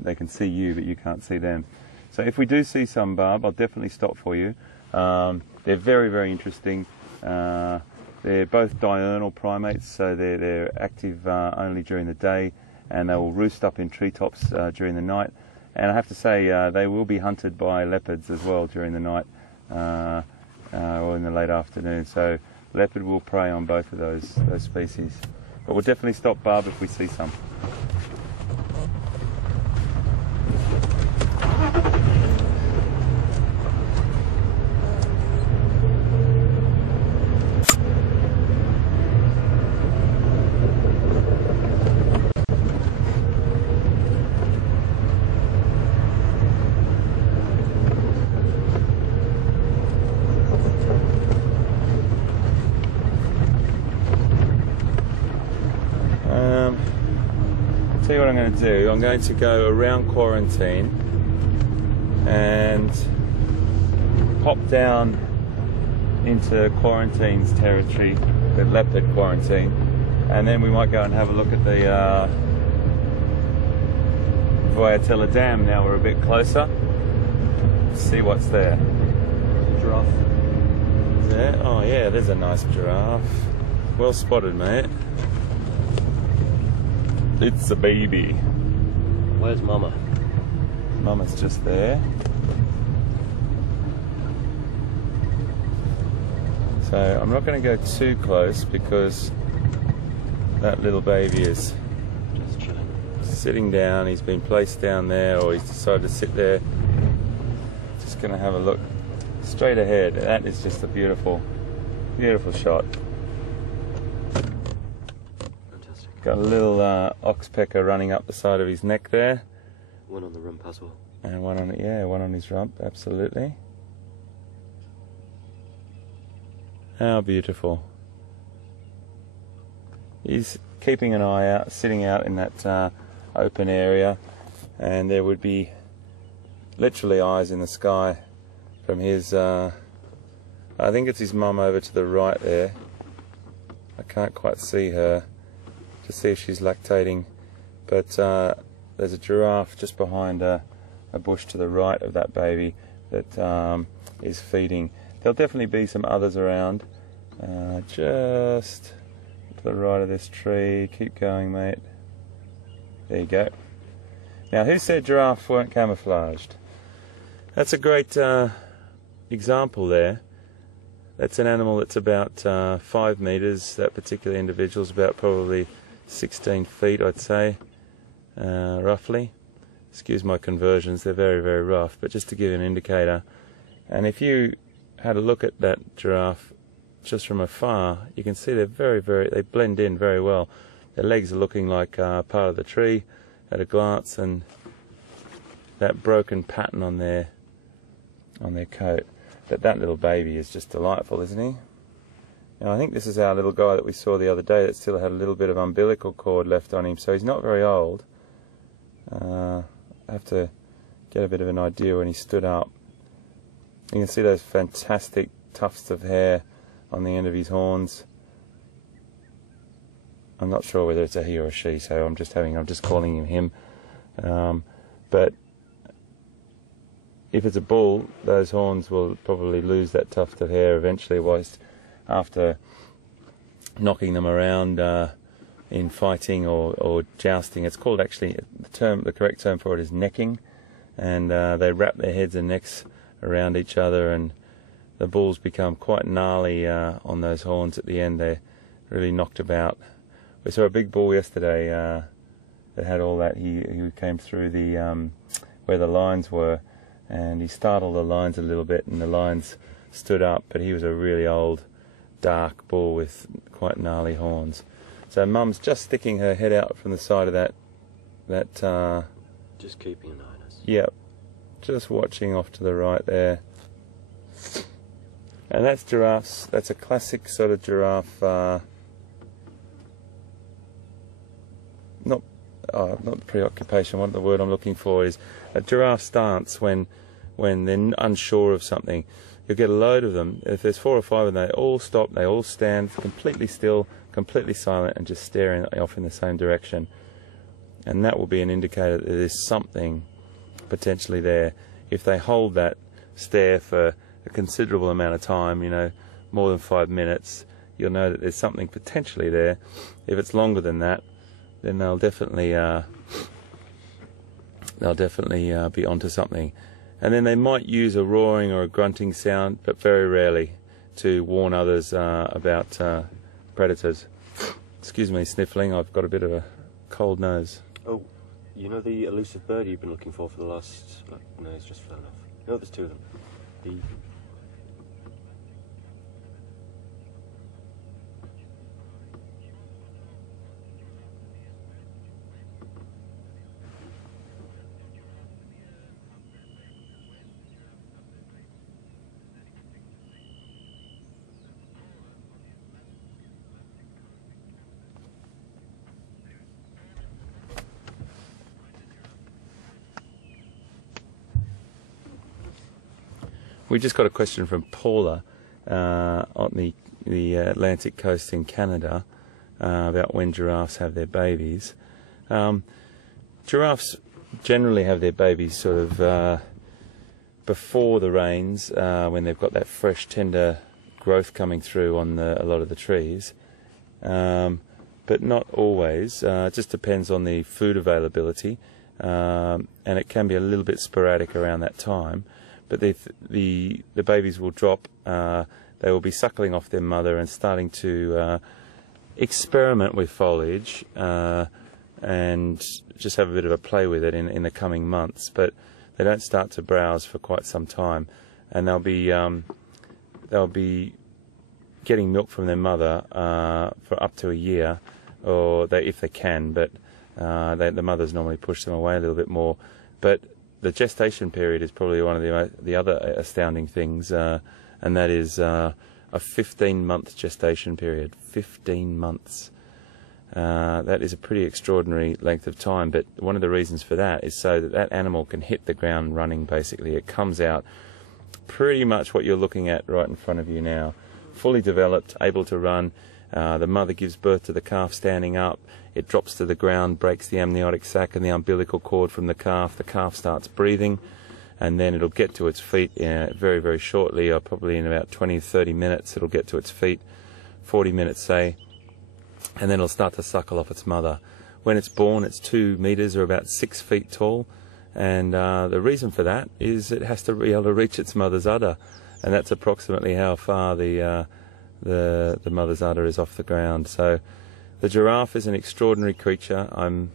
they can see you, but you can't see them. So if we do see some, Barb, I'll definitely stop for you. They're very interesting. They're both diurnal primates, so they're active only during the day, and they will roost up in treetops during the night. And I have to say, they will be hunted by leopards as well during the night or in the late afternoon. So leopard will prey on both of those species. But we'll definitely stop, Barb, if we see some. See what I'm going to do. I'm going to go around Quarantine and pop down into Quarantine's territory, the leopard Quarantine, and then we might go and have a look at the Voyatella Dam now we're a bit closer. See what's there. Giraffe. Is there? Oh yeah, there's a nice giraffe. Well spotted, mate. It's a baby. Where's Mama? Mama's just there. So I'm not going to go too close because that little baby is Just chilling. sitting down. He's been placed down there, or he's decided to sit there. Just going to have a look straight ahead. That is just a beautiful, beautiful shot. Fantastic. Got a little oxpecker running up the side of his neck there, One on the rump as well. and one on one on his rump. Absolutely. How beautiful. He's keeping an eye out, sitting out in that open area, and there would be literally eyes in the sky from his, I think it's his mum over to the right there. I can't quite see her to see if she's lactating, but there's a giraffe just behind a bush to the right of that baby that is feeding. There'll definitely be some others around, just to the right of this tree. Keep going, mate. There you go. Now, who said giraffes weren't camouflaged? That's a great example there. That's an animal that's about 5 metres. That particular individual's about probably 16 feet, I'd say, roughly. Excuse my conversions, they're very, very rough, but just to give you an indicator. And if you had a look at that giraffe just from afar, you can see they're they blend in very well. Their legs are looking like part of the tree at a glance, and that broken pattern on their coat. But that little baby is just delightful, isn't he? Now, I think this is our little guy that we saw the other day that still had a little bit of umbilical cord left on him, so he's not very old. I have to get a bit of an idea when he stood up. You can see those fantastic tufts of hair on the end of his horns. I'm not sure whether it's a he or a she, so I'm just calling him him. But if it's a bull, those horns will probably lose that tuft of hair eventually, whilst after knocking them around in fighting or jousting. It's called, actually, the correct term for it is necking, and they wrap their heads and necks around each other, and the bulls become quite gnarly on those horns at the end. They're really knocked about. We saw a big bull yesterday that had all that. He came through the where the lines were, and he startled the lines a little bit, and the lines stood up, but he was a really old, dark bull with quite gnarly horns. So Mum's just sticking her head out from the side of that Just keeping an eye on us. Yep, just watching off to the right there. And that's giraffes. That's a classic sort of giraffe, not preoccupation. What the word I'm looking for is a giraffe stance when they're unsure of something. You'll get a load of them. If there's 4 or 5 of them, they all stop, they all stand completely still, completely silent, and just staring off in the same direction. And that will be an indicator that there's something potentially there. If they hold that stare for a considerable amount of time, more than 5 minutes, you'll know that there's something potentially there. If it's longer than that, then they'll definitely be onto something. And then they might use a roaring or a grunting sound, but very rarely, to warn others about predators. Excuse me, sniffling. I've got a bit of a cold nose. Oh, you know the elusive bird you've been looking for the last... No, it's just flown off. No, there's 2 of them. We just got a question from Paula on the Atlantic coast in Canada about when giraffes have their babies. Giraffes generally have their babies sort of before the rains, when they've got that fresh, tender growth coming through on a lot of the trees. But but not always. It just depends on the food availability, and it can be a little bit sporadic around that time. But the babies will drop. They will be suckling off their mother and starting to experiment with foliage and just have a bit of a play with it in the coming months. But they don't start to browse for quite some time, and they'll be getting milk from their mother for up to a year, or if they can. But the mothers normally push them away a little bit more. But the gestation period is probably one of the other astounding things, and that is a 15-month gestation period. 15 months. That is a pretty extraordinary length of time, but one of the reasons for that is so that that animal can hit the ground running, basically. It comes out pretty much what you're looking at right in front of you now. Fully developed, able to run. The mother gives birth to the calf standing up. It drops to the ground, breaks the amniotic sac and the umbilical cord from the calf. The calf starts breathing, and then it'll get to its feet very, very shortly, probably in about 20-30 minutes. It'll get to its feet, 40 minutes say, and then it'll start to suckle off its mother. When it's born, it's 2 meters, or about 6 feet tall, and the reason for that is it has to be able to reach its mother's udder, and that's approximately how far the mother's udder is off the ground. So the giraffe is an extraordinary creature. I'm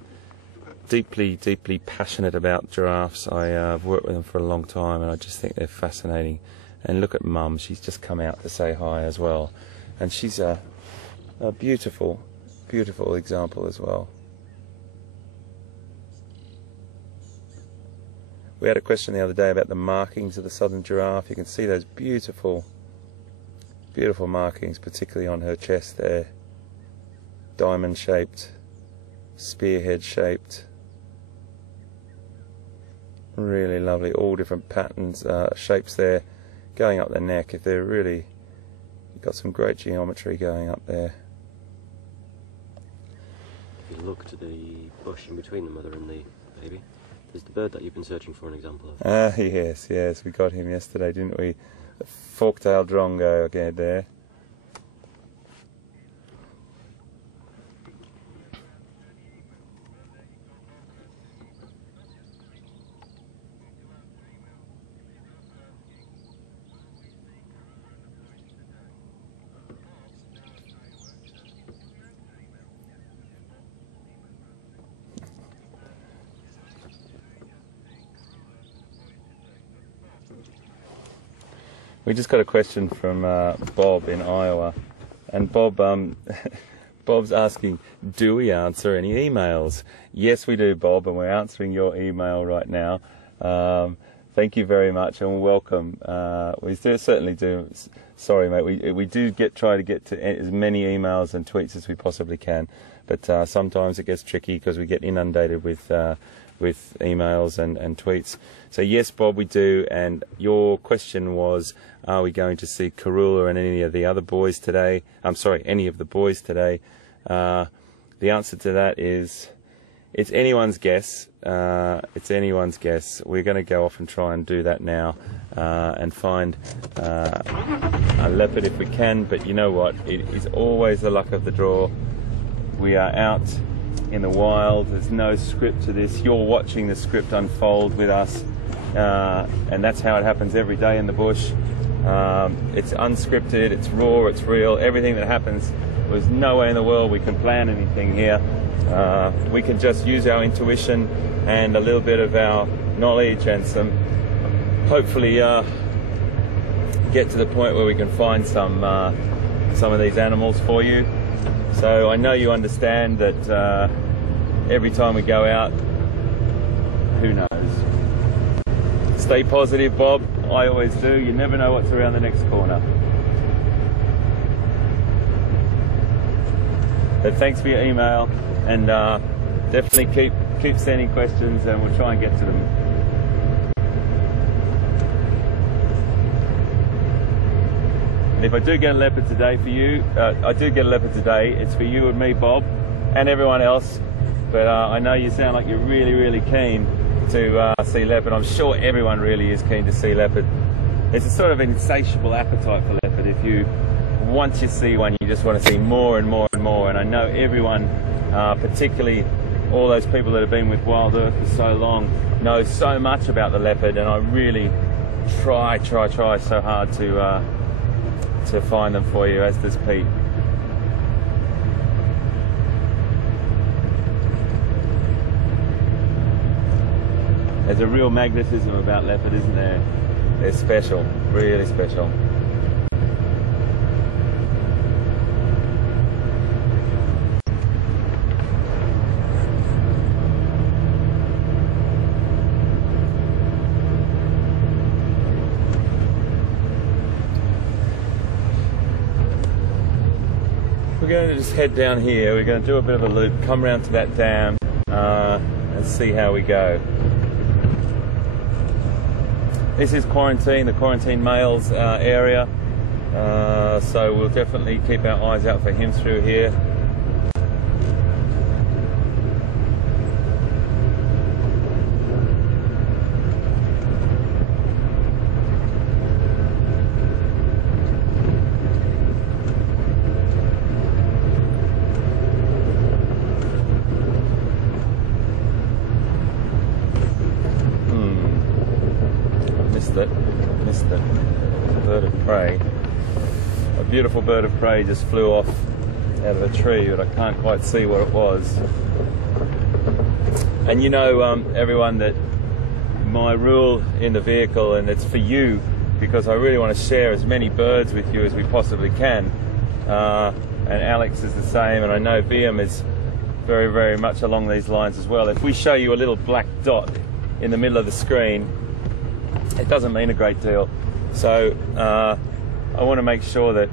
deeply, deeply passionate about giraffes. I've worked with them for a long time, and I just think they're fascinating. And look at Mum, she's just come out to say hi as well, and she's a beautiful, beautiful example as well. We had a question the other day about the markings of the southern giraffe. You can see those beautiful, beautiful markings, particularly on her chest there. Diamond shaped, spearhead shaped. Really lovely, all different patterns, shapes there, going up the neck. If they're really, you've got some great geometry going up there. If you look to the bush in between the mother and the baby, there's the bird that you've been searching for an example of. Yes, we got him yesterday, didn't we? The fork-tailed drongo again there. We just got a question from Bob in Iowa, and Bob, Bob's asking, do we answer any emails? Yes, we do, Bob, and we're answering your email right now. Thank you very much and welcome. We certainly do. Sorry, mate. We do try to get to as many emails and tweets as we possibly can, but sometimes it gets tricky because we get inundated with emails and tweets. So yes, Bob, we do. And your question was, are we going to see Karula and any of the other boys today? Any of the boys today? The answer to that is, it's anyone's guess. It's anyone's guess. We're going to go off and try and do that now and find a leopard if we can. But you know what? It is always the luck of the draw. We are out in the wild. There's no script to this. You're watching the script unfold with us, and that's how it happens every day in the bush. It's unscripted, it's raw, it's real. Everything that happens, there's no way in the world we can plan anything here. We can just use our intuition and a little bit of our knowledge and hopefully get to the point where we can find some of these animals for you. So I know you understand that every time we go out, who knows? Stay positive, Bob. I always do. You never know what's around the next corner. But thanks for your email, and definitely keep sending questions, and we'll try and get to them. And if I do get a leopard today for you, I do get a leopard today, it's for you and me, Bob, and everyone else. But I know you sound like you're really, really keen to see leopard. I'm sure everyone really is keen to see leopard. There's a sort of insatiable appetite for leopard. If you once you see one, you just want to see more and more and more. And I know everyone, particularly all those people that have been with Wild Earth for so long, know so much about the leopard, and I really try so hard to find them for you, as does Pete. There's a real magnetism about leopard, isn't there? They're special, really special. We're going to just head down here. We're going to do a bit of a loop, come round to that dam, and see how we go. This is quarantine, the quarantine males area, so we'll definitely keep our eyes out for him through here. Missed it. Bird of prey. A beautiful bird of prey just flew off out of a tree, but I can't quite see what it was. And you know, everyone, that my rule in the vehicle, and it's for you, because I really want to share as many birds with you as we possibly can. And Alex is the same, and I know VM is very, very much along these lines as well. If we show you a little black dot in the middle of the screen, it doesn't mean a great deal. So I want to make sure that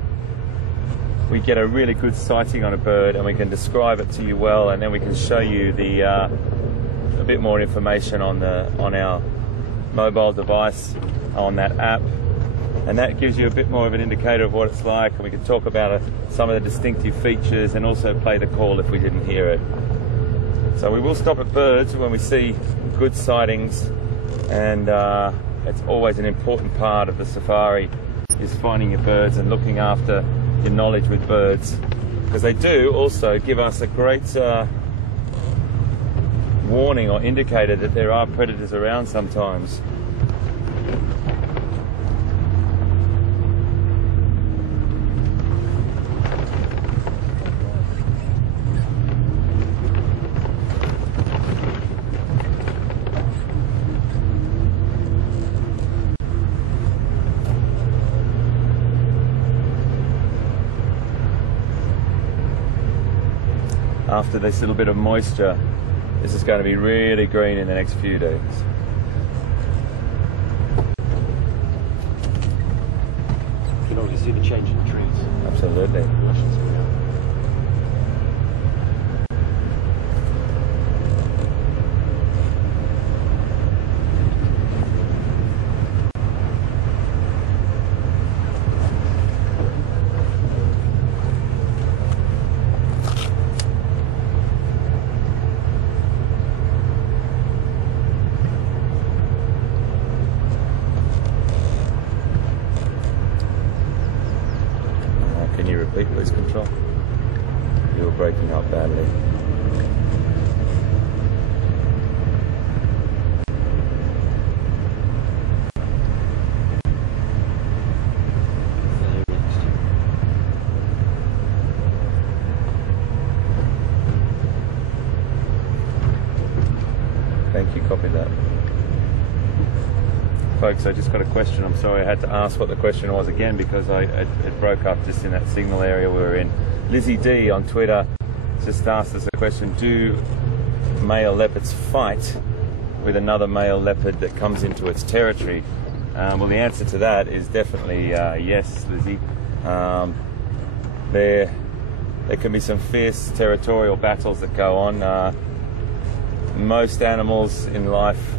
we get a really good sighting on a bird, and we can describe it to you well, and then we can show you the a bit more information on our mobile device, on that app, and that gives you a bit more of an indicator of what it's like, and we can talk about some of the distinctive features, and also play the call if we didn't hear it. So we will stop at birds when we see good sightings, and it's always an important part of the safari, is finding your birds and looking after your knowledge with birds, because they do also give us a great warning or indicator that there are predators around sometimes. After this little bit of moisture, this is going to be really green in the next few days. You can already see the change in the trees. Absolutely. Can you repeat, Lose Control? You were breaking up badly. Thank you, copy that. Folks, I just got a question. I'm sorry I had to ask what the question was again, because it broke up just in that signal area we were in. Lizzie D on Twitter just asked us a question: do male leopards fight with another male leopard that comes into its territory? Well, the answer to that is definitely yes, Lizzie. There can be some fierce territorial battles that go on. Most animals in life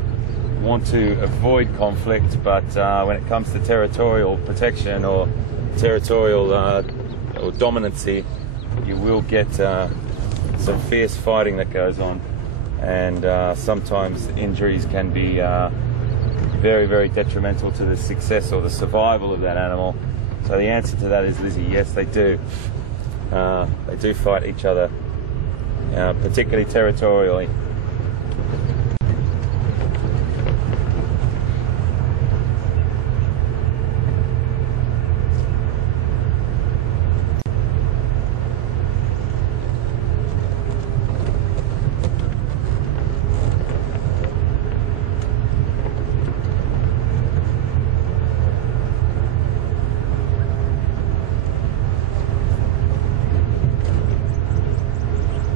want to avoid conflict, but when it comes to territorial protection or territorial or dominancy, you will get some fierce fighting that goes on, and sometimes injuries can be very, very detrimental to the success or the survival of that animal. So the answer to that is, Lizzie, yes, they do. They do fight each other, particularly territorially.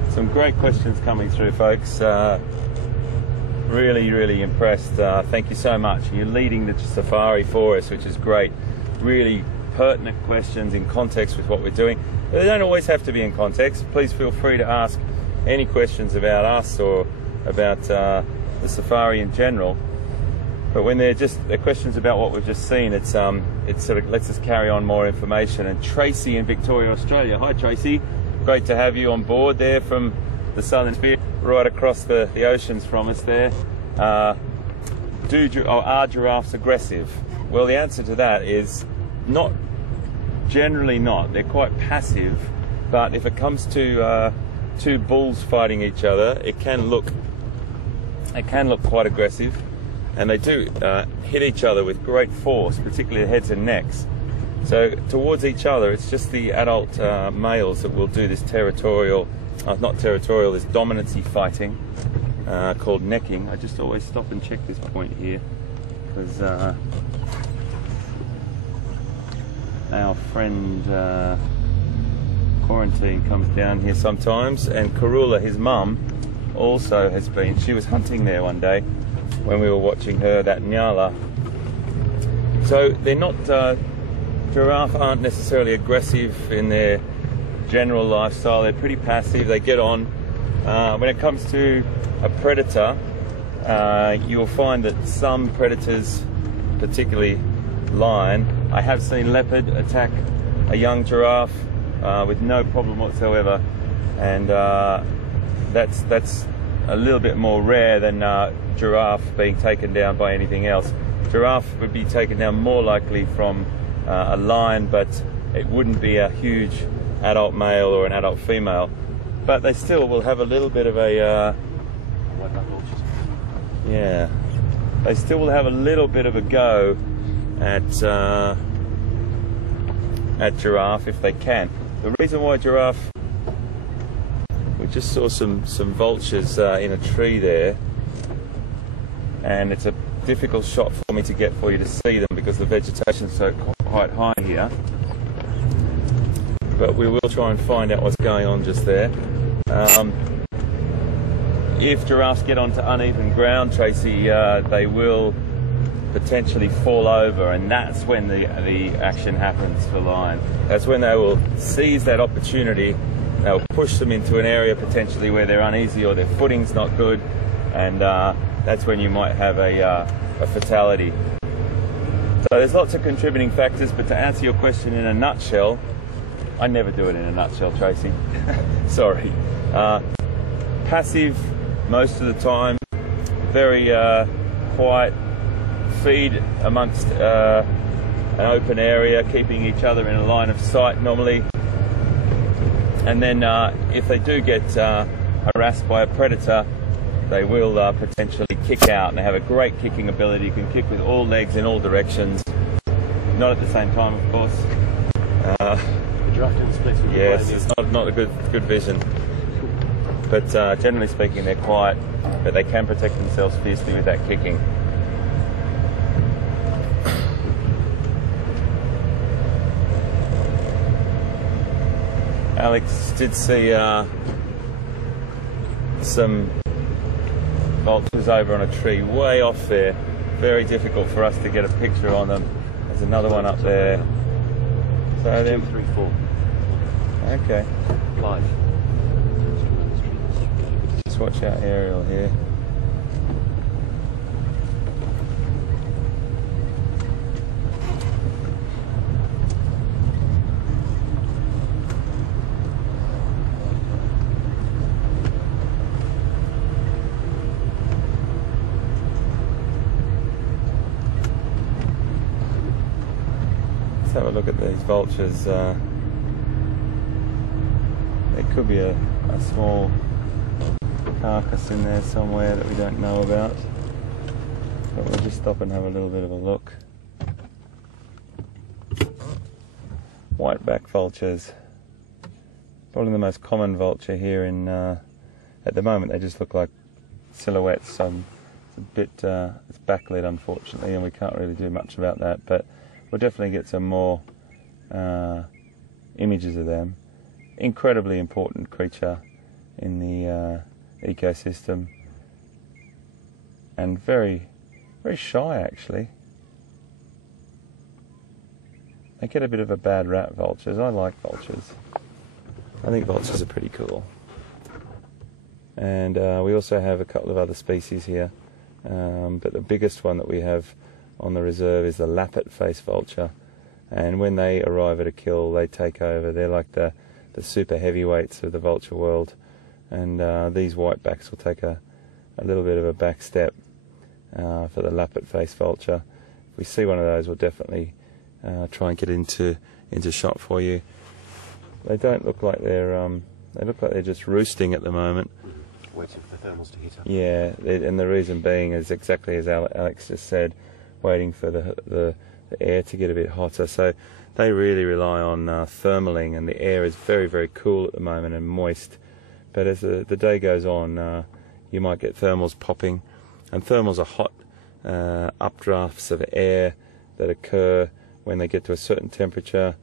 Some great questions coming through, folks. Really impressed. Thank you so much. You're leading the safari for us, which is great. Really pertinent questions in context with what we're doing. They don't always have to be in context. Please feel free to ask any questions about us or about the safari in general. But when they're questions about what we've just seen, it sort of lets us carry on more information. And Tracy in Victoria, Australia. Hi, Tracy. Great to have you on board there from the Southern Hemisphere, right across the oceans from us there. Are giraffes aggressive? Well, the answer to that is not. Generally not. They're quite passive, but if it comes to two bulls fighting each other, it can look quite aggressive, and they do hit each other with great force, particularly the heads and necks. So towards each other, it's just the adult males that will do this this dominancy fighting called necking. I just always stop and check this point here because our friend Quarantine comes down here sometimes, and Karula, his mum, also has been. She was hunting there one day when we were watching her, that Nyala. So they're not. Giraffe aren't necessarily aggressive in their general lifestyle. They're pretty passive. They get on. When it comes to a predator, you'll find that some predators, particularly lion, I have seen leopard attack a young giraffe with no problem whatsoever, and that's a little bit more rare than giraffe being taken down by anything else. Giraffe would be taken down more likely from a lion, but it wouldn't be a huge adult male or an adult female. But they still will have a little bit of a they still will have a little bit of a go at giraffe if they can. The reason why giraffe, we just saw some vultures in a tree there, and it's a difficult shot for me to get for you to see them because the vegetation's so quite high here, but we will try and find out what's going on just there. If giraffes get onto uneven ground, Tracy, they will potentially fall over, and that's when the action happens for lion. That's when they will seize that opportunity. They'll push them into an area potentially where they're uneasy or their footing's not good, and that's when you might have a fatality. So there's lots of contributing factors, but to answer your question in a nutshell, I never do it in a nutshell, Tracy. Sorry. Passive most of the time, very quiet, feed amongst an open area, keeping each other in a line of sight normally. And then if they do get harassed by a predator, they will potentially kick out, and they have a great kicking ability. You can kick with all legs in all directions, not at the same time, of course. Yes, it's not a good vision. But generally speaking, they're quiet, but they can protect themselves fiercely with that kicking. Alex did see some vultures over on a tree way off there. Very difficult for us to get a picture on them. There's another one up there. So 2, 3, 4. Okay. 5. Just watch out aerial here. have a look at these vultures. There could be a small carcass in there somewhere that we don't know about. But we'll just stop and have a little bit of a look. Whiteback vultures. Probably the most common vulture here in, at the moment they just look like silhouettes. It's a bit, it's backlit unfortunately, and we can't really do much about that, but we'll definitely get some more images of them. Incredibly important creature in the ecosystem, and very, very shy actually. They get a bit of a bad rap, vultures. I like vultures. I think vultures are pretty cool. And we also have a couple of other species here, but the biggest one that we have on the reserve is the lappet-faced vulture, and when they arrive at a kill they take over. They're like the super heavyweights of the vulture world, and these whitebacks will take a little bit of a back step for the lappet-faced vulture. If we see one of those, we'll definitely try and get into shot for you. They don't look like they're they look like they're just roosting at the moment. Waiting for the thermals to heat up. Yeah, and the reason being is exactly as Alex just said, waiting for the air to get a bit hotter. So they really rely on thermaling, and the air is very, very cool at the moment and moist. But as the day goes on, you might get thermals popping, and thermals are hot updrafts of air that occur when they get to a certain temperature,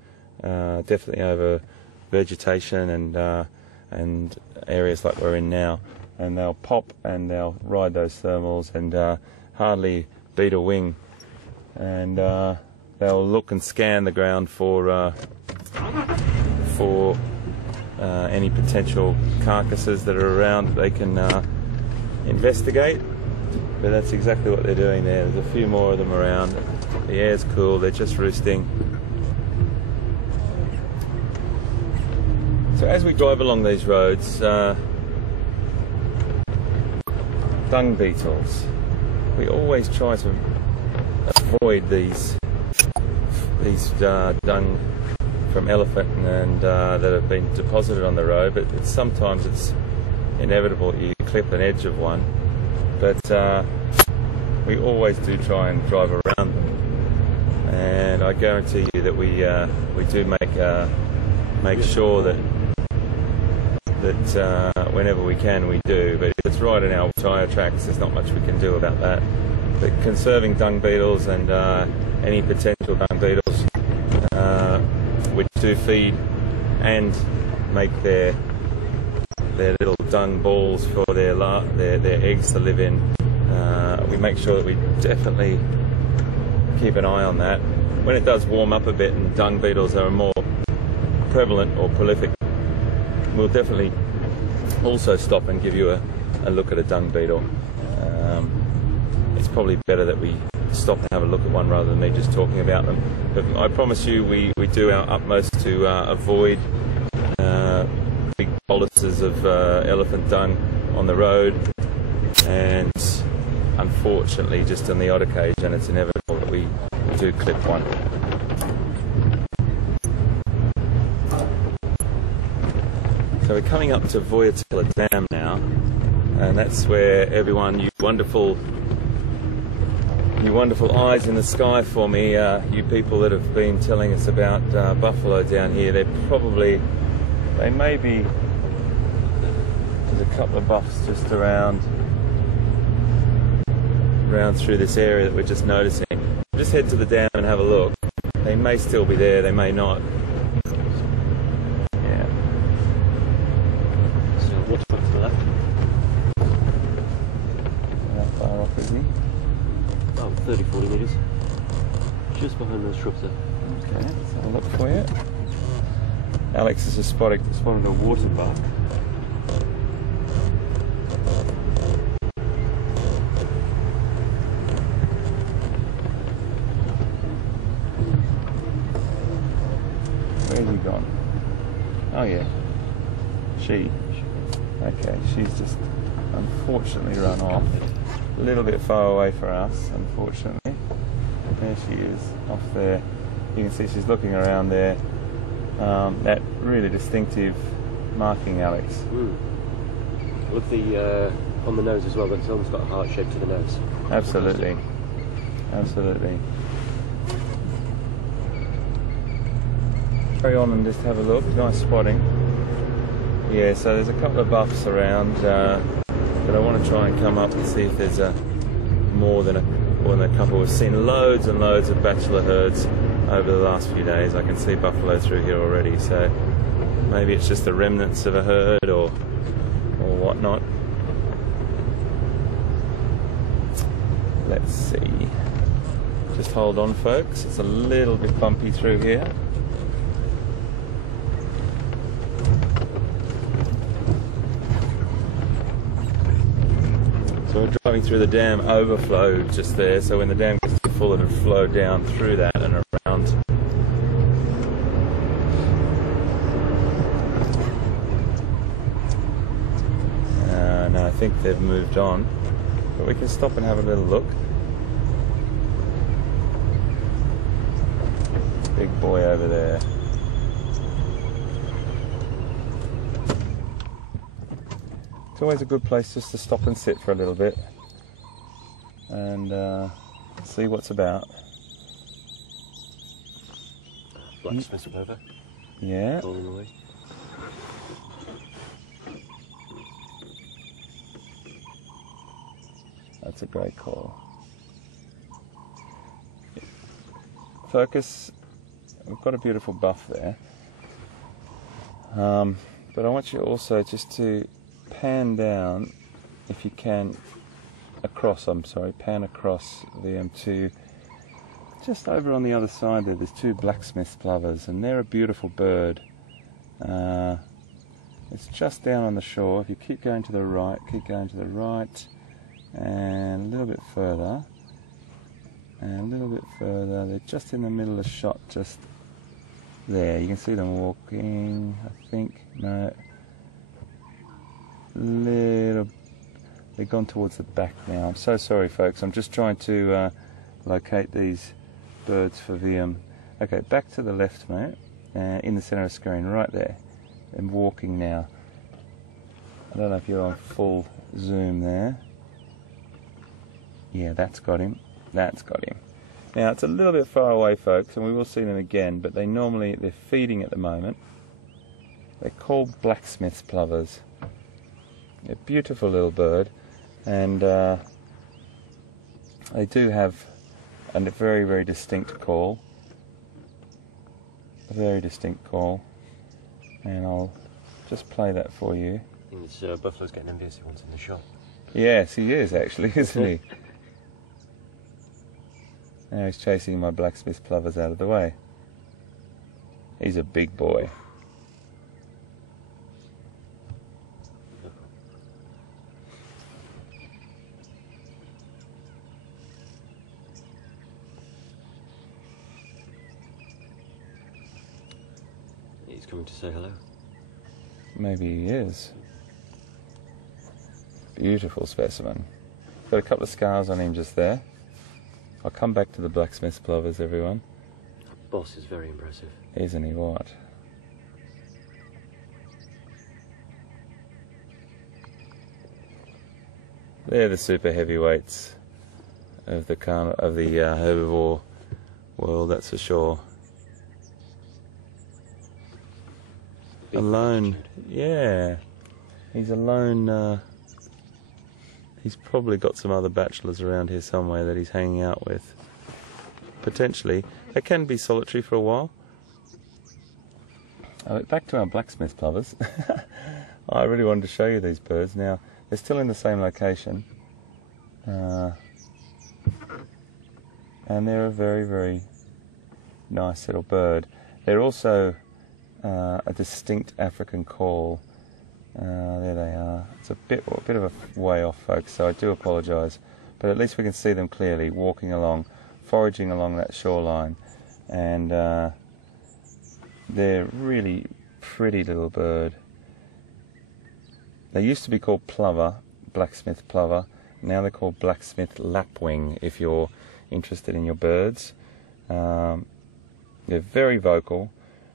definitely over vegetation and areas like we're in now, and they'll pop and they'll ride those thermals and hardly beat a wing, and they'll look and scan the ground for any potential carcasses that are around that they can investigate. But that's exactly what they're doing there. There's a few more of them around. The air's cool, they're just roosting. So as we drive along these roads, dung beetles, we always try to avoid these dung from elephant and that have been deposited on the road, but sometimes it's inevitable you clip an edge of one. But we always do try and drive around them, and I guarantee you that we do make sure that whenever we can we do. But if it's right in our tyre tracks, there's not much we can do about that. But conserving dung beetles and any potential dung beetles which do feed and make their little dung balls for their eggs to live in, we make sure that we definitely keep an eye on that. When it does warm up a bit and dung beetles are more prevalent or prolific, we'll definitely also stop and give you a look at a dung beetle. It's probably better that we stop and have a look at one rather than me just talking about them. But I promise you we do our utmost to avoid big boluses of elephant dung on the road, and unfortunately just on the odd occasion it's inevitable that we do clip one. So we're coming up to Voyatella Dam now, and that's where everyone, you wonderful eyes in the sky for me, you people that have been telling us about buffalo down here, they may be, there's a couple of buffs just around through this area that we're just noticing. Just head to the dam and have a look. They may still be there, they may not. Yeah. So what's back to the left? How far off is he? Oh, 30-40 metres. Just behind those shrubs there. Okay, let's have a look for you. Alex has just spotted a water buck. Where's he gone? Oh yeah, she. Okay, she's just unfortunately run off. A little bit far away for us, unfortunately. There she is, off there. You can see she's looking around there. That really distinctive marking, Alex. Look on the nose as well, but it's almost got a heart shape to the nose. Absolutely. Absolutely. Carry on and just have a look. Nice spotting. Yeah, so there's a couple of buffs around, but I want to try and come up and see if there's more than a couple. We've seen loads and loads of bachelor herds over the last few days. I can see buffalo through here already, so maybe it's just the remnants of a herd or whatnot. Let's see. Just hold on, folks. It's a little bit bumpy through here. So we're driving through the dam overflow just there, so when the dam gets too full it'll flow down through that and around. No, I think they've moved on, but we can stop and have a little look. Big boy over there. It's always a good place just to stop and sit for a little bit and see what's about. Blacksmith's plover. Yeah. Calling away. That's a great call. Focus. We've got a beautiful buff there. But I want you also just to pan down, if you can, pan across the M2. Just over on the other side there's two blacksmith plovers, and they're a beautiful bird. It's just down on the shore. If you keep going to the right, and a little bit further, they're just in the middle of the shot, just there. You can see them walking, I think. No, they've gone towards the back now. I'm so sorry, folks. I'm just trying to locate these birds for VM. Okay, back to the left, mate. In the centre of the screen, right there. And walking now. I don't know if you're on full zoom there. Yeah, that's got him. That's got him. Now, it's a little bit far away, folks, and we will see them again, but they're feeding at the moment. They're called blacksmith plovers. A beautiful little bird, and they do have a very, very distinct call. A very distinct call, and I'll just play that for you. I think this buffalo's getting envious. He wants in the shot. Yes, he is actually, isn't he? Now he's chasing my blacksmith plovers out of the way. He's a big boy. He's coming to say hello. Maybe he is. Beautiful specimen. Got a couple of scars on him just there. I'll come back to the blacksmith plovers, everyone. That boss is very impressive. Isn't he what? They're the super heavyweights of the herbivore world, that's for sure. Big Alone, attitude. yeah. He's alone. He's probably got some other bachelors around here somewhere that he's hanging out with. Potentially. They can be solitary for a while. Back to our blacksmith plovers. I really wanted to show you these birds. Now, they're still in the same location. And they're a very, very nice little bird. They're also a distinct African call. There they are. It's a bit of a way off, folks, so I do apologise. But at least we can see them clearly, walking along, foraging along that shoreline. And they're really pretty little bird. They used to be called plover, blacksmith plover. Now they're called blacksmith lapwing, if you're interested in your birds. They're very vocal.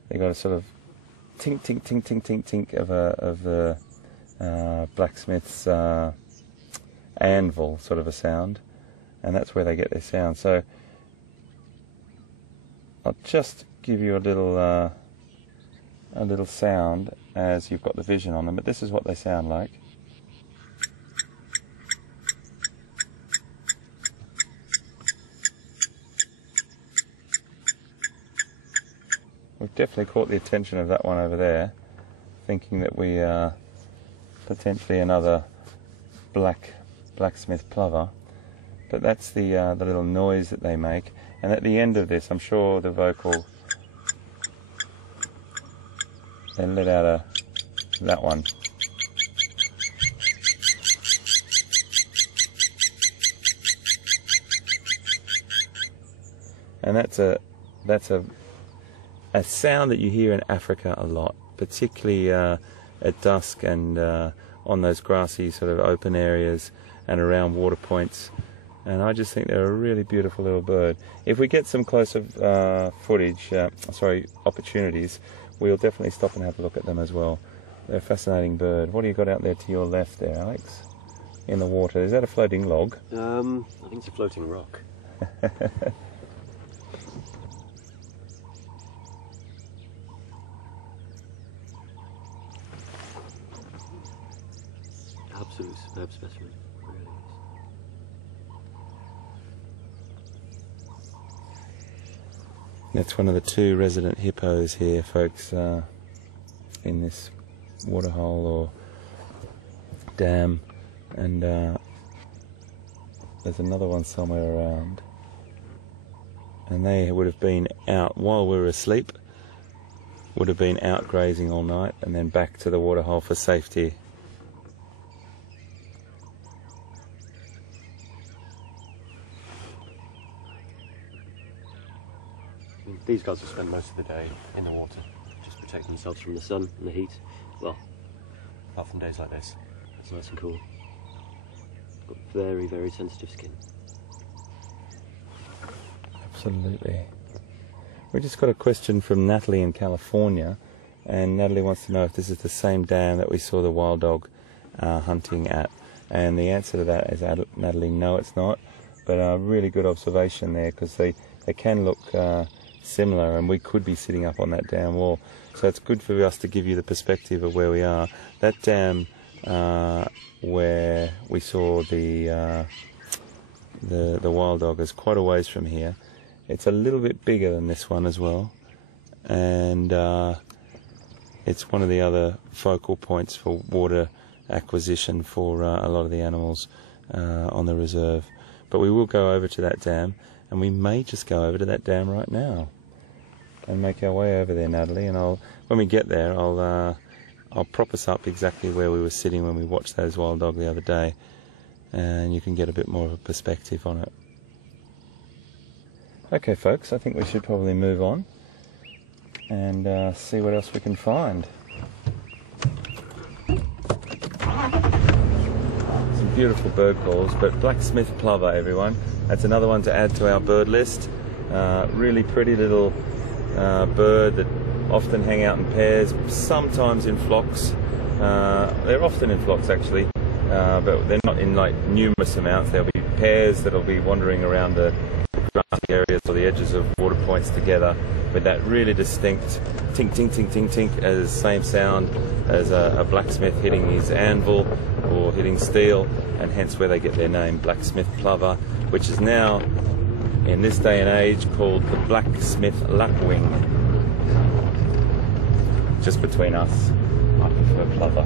They've got a sort of tink, tink, tink, tink, tink, tink of the blacksmith's anvil sort of a sound, and that's where they get their sound. So I'll just give you a little sound as you've got the vision on them, but this is what they sound like. We've definitely caught the attention of that one over there, thinking that we are potentially another blacksmith plover, but that's the little noise that they make. And at the end of this, I'm sure the vocal, they let out that one. And that's a sound that you hear in Africa a lot, particularly at dusk and on those grassy sort of open areas and around water points. And I just think they're a really beautiful little bird. If we get some closer opportunities, we'll definitely stop and have a look at them as well. They're a fascinating bird. What do you got out there to your left there, Alex? In the water. Is that a floating log? I think it's a floating rock. Absolute superb specimen, really is. That's one of the 2 resident hippos here, folks, in this waterhole or dam, and there's another one somewhere around, and they would have been out while we were asleep, would have been out grazing all night and then back to the waterhole for safety. These guys have spent most of the day in the water, just protecting themselves from the sun and the heat. Well, apart from days like this, it's nice and cool. Got very, very sensitive skin. Absolutely. We just got a question from Natalie in California, and Natalie wants to know if this is the same dam that we saw the wild dog hunting at. And the answer to that is, Natalie, no, it's not. But a really good observation there, because they can look similar, and we could be sitting up on that dam wall. So it's good for us to give you the perspective of where we are. That dam where we saw the wild dog is quite a ways from here. It's a little bit bigger than this one as well, and it's one of the other focal points for water acquisition for a lot of the animals on the reserve. But we will go over to that dam, and we may just go over to that dam right now and make our way over there, Natalie. And when we get there, I'll prop us up exactly where we were sitting when we watched those wild dog the other day, and you can get a bit more of a perspective on it. Okay, folks, I think we should probably move on and see what else we can find. Some beautiful bird calls, but blacksmith plover, everyone. That's another one to add to our bird list. Really pretty little bird that often hang out in pairs, sometimes in flocks. They're often in flocks actually, but they're not in like numerous amounts. There'll be pairs that'll be wandering around the grassy areas or the edges of water points together with that really distinct tink, tink, tink, tink, tink, as the same sound as a blacksmith hitting his anvil or hitting steel, and hence where they get their name, blacksmith plover, which is now, in this day and age, called the blacksmith lapwing. Just between us, I prefer plover.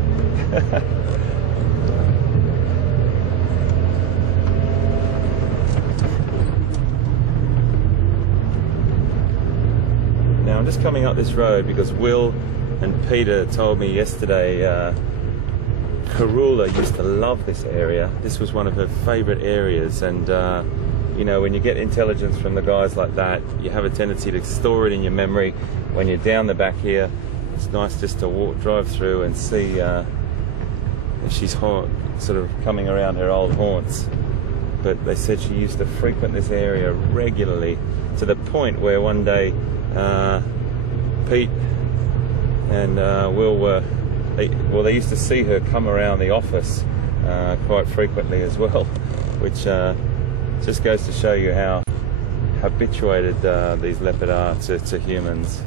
Now I'm just coming up this road because Will and Peter told me yesterday Karula used to love this area. This was one of her favourite areas, and you know, when you get intelligence from the guys like that, you have a tendency to store it in your memory. When you're down the back here, it's nice just to drive through and see she's sort of coming around her old haunts. But they said she used to frequent this area regularly, to the point where one day Pete and Will they used to see her come around the office quite frequently as well, which just goes to show you how habituated these leopard are to humans.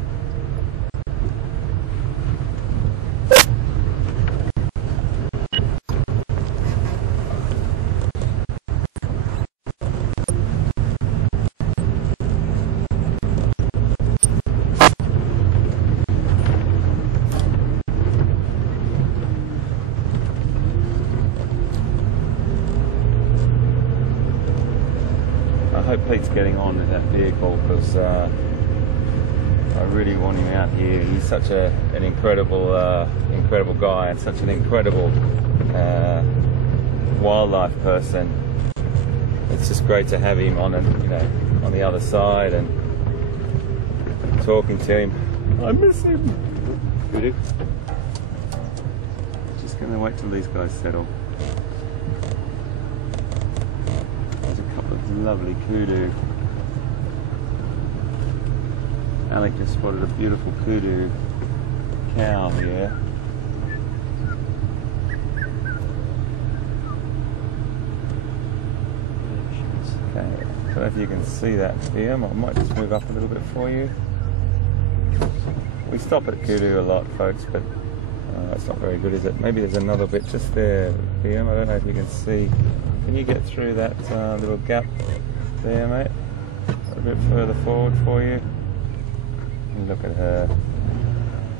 I hope Pete's getting on in that vehicle, because I really want him out here. He's such an incredible guy, and such an incredible wildlife person. It's just great to have him on, on the other side and talking to him. I miss him. We do. Just going to wait till these guys settle. Lovely kudu. Alec just spotted a beautiful kudu cow here. Okay, I don't know if you can see that here. I might just move up a little bit for you. We stop at kudu a lot, folks, but it's not very good, is it? Maybe there's another bit just there, PM. I don't know if you can see. Can you get through that little gap there, mate? A bit further forward for you. And look at her.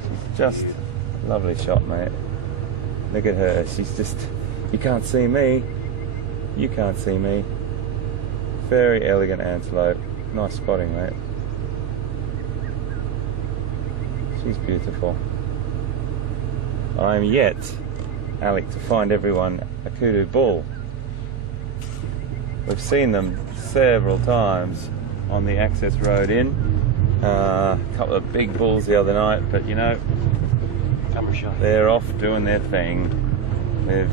She's just a lovely shot, mate. Look at her. She's just... You can't see me. You can't see me. Very elegant antelope. Nice spotting, mate. She's beautiful. I'm yet, Alec, to find everyone a kudu bull. We've seen them several times on the access road in. A couple of big bulls the other night, but you know, they're off doing their thing. They've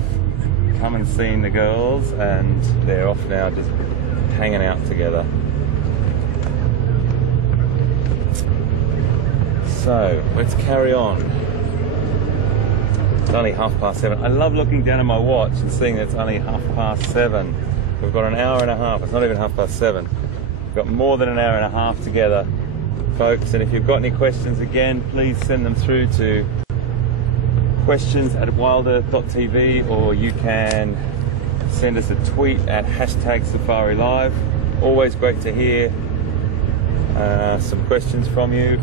come and seen the girls, and they're off now just hanging out together. So, let's carry on. It's only 7:30. I love looking down at my watch and seeing that it's only 7:30. We've got an hour and a half. It's not even 7:30. We've got more than an hour and a half together, folks. And if you've got any questions, again, please send them through to questions@wilder.tv, or you can send us a tweet at #SafariLive. Always great to hear some questions from you.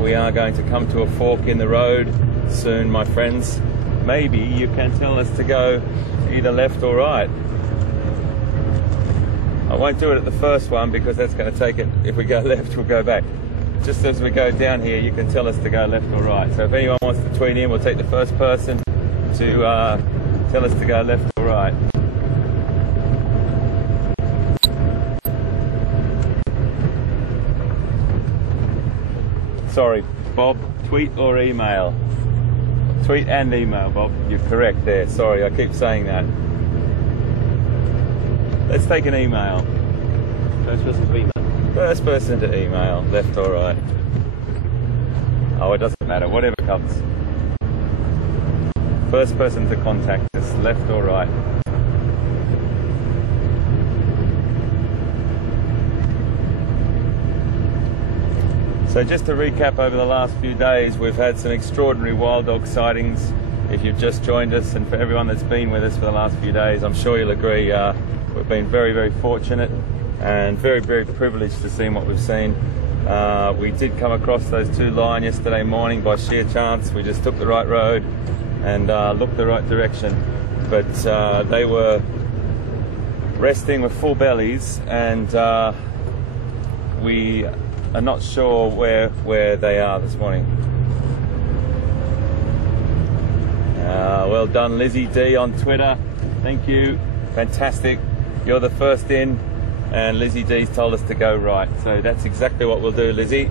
We are going to come to a fork in the road soon, my friends. Maybe you can tell us to go either left or right. I won't do it at the first one, because that's going to take it. If we go left, we'll go back. Just as we go down here, you can tell us to go left or right. So if anyone wants to tweet in, we'll take the first person to tell us to go left or right. Sorry, Bob, tweet or email? Tweet and email, Bob. You're correct there. Sorry, I keep saying that. Let's take an email. First person to email. First person to email, left or right. Oh, it doesn't matter, whatever comes. First person to contact us, left or right. So just to recap, over the last few days we've had some extraordinary wild dog sightings. If you've just joined us, and for everyone that's been with us for the last few days, I'm sure you'll agree we've been very, very fortunate and very, very privileged to see what we've seen. We did come across those two lion yesterday morning by sheer chance. We just took the right road and looked the right direction, but they were resting with full bellies, and we are not sure where they are this morning. Well done, Lizzie D on Twitter. Thank you. Fantastic. You're the first in, and Lizzie D's told us to go right. So that's exactly what we'll do, Lizzie.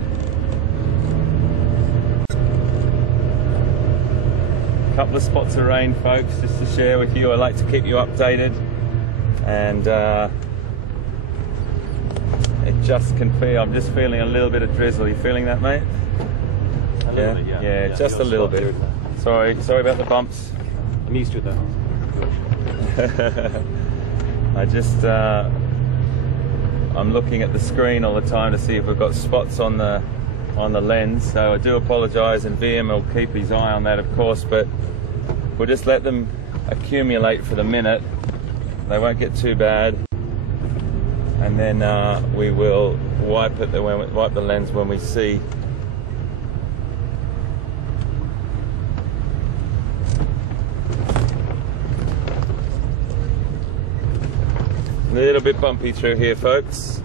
Couple of spots of rain, folks, just to share with you. I like to keep you updated, and just can feel. I'm just feeling a little bit of drizzle. You feeling that, mate? A little bit, yeah. Yeah, just a little bit. Sorry about the bumps. I'm used to it though. I just I'm looking at the screen all the time to see if we've got spots on the lens, so I do apologise, and VM will keep his eye on that, of course, but we'll just let them accumulate for the minute. They won't get too bad, and then we will wipe the lens when we see. A little bit bumpy through here, folks.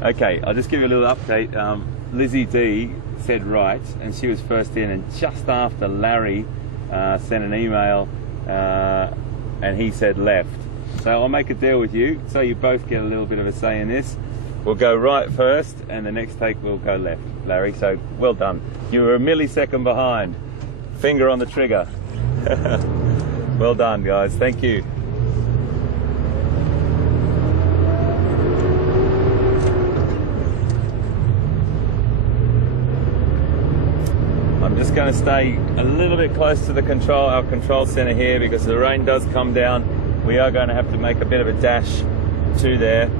Okay, I'll just give you a little update. Lizzie D said right, and she was first in, and just after Larry sent an email and he said left. So I'll make a deal with you, so you both get a little bit of a say in this. We'll go right first, and the next take we'll go left, Larry. So well done. You were a millisecond behind. Finger on the trigger. Well done, guys. Thank you. I'm just going to stay a little bit close to our control center here, because the rain does come down. We are going to have to make a bit of a dash to there.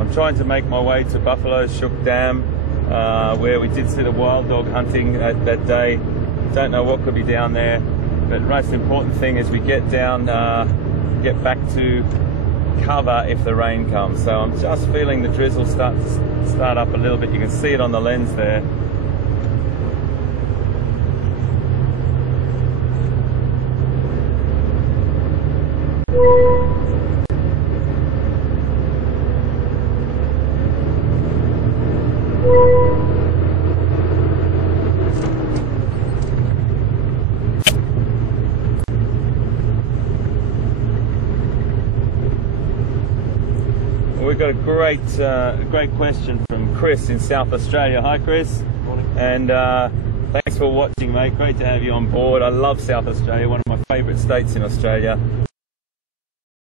I'm trying to make my way to Buffalo Shook Dam, where we did see the wild dog hunting that day. Don't know what could be down there, but the most important thing is we get down, get back to cover if the rain comes. So I'm just feeling the drizzle start up a little bit. You can see it on the lens there. We've got a great question from Chris in South Australia. Hi, Chris. Morning. And thanks for watching, mate. Great to have you on board. I love South Australia, one of my favourite states in Australia.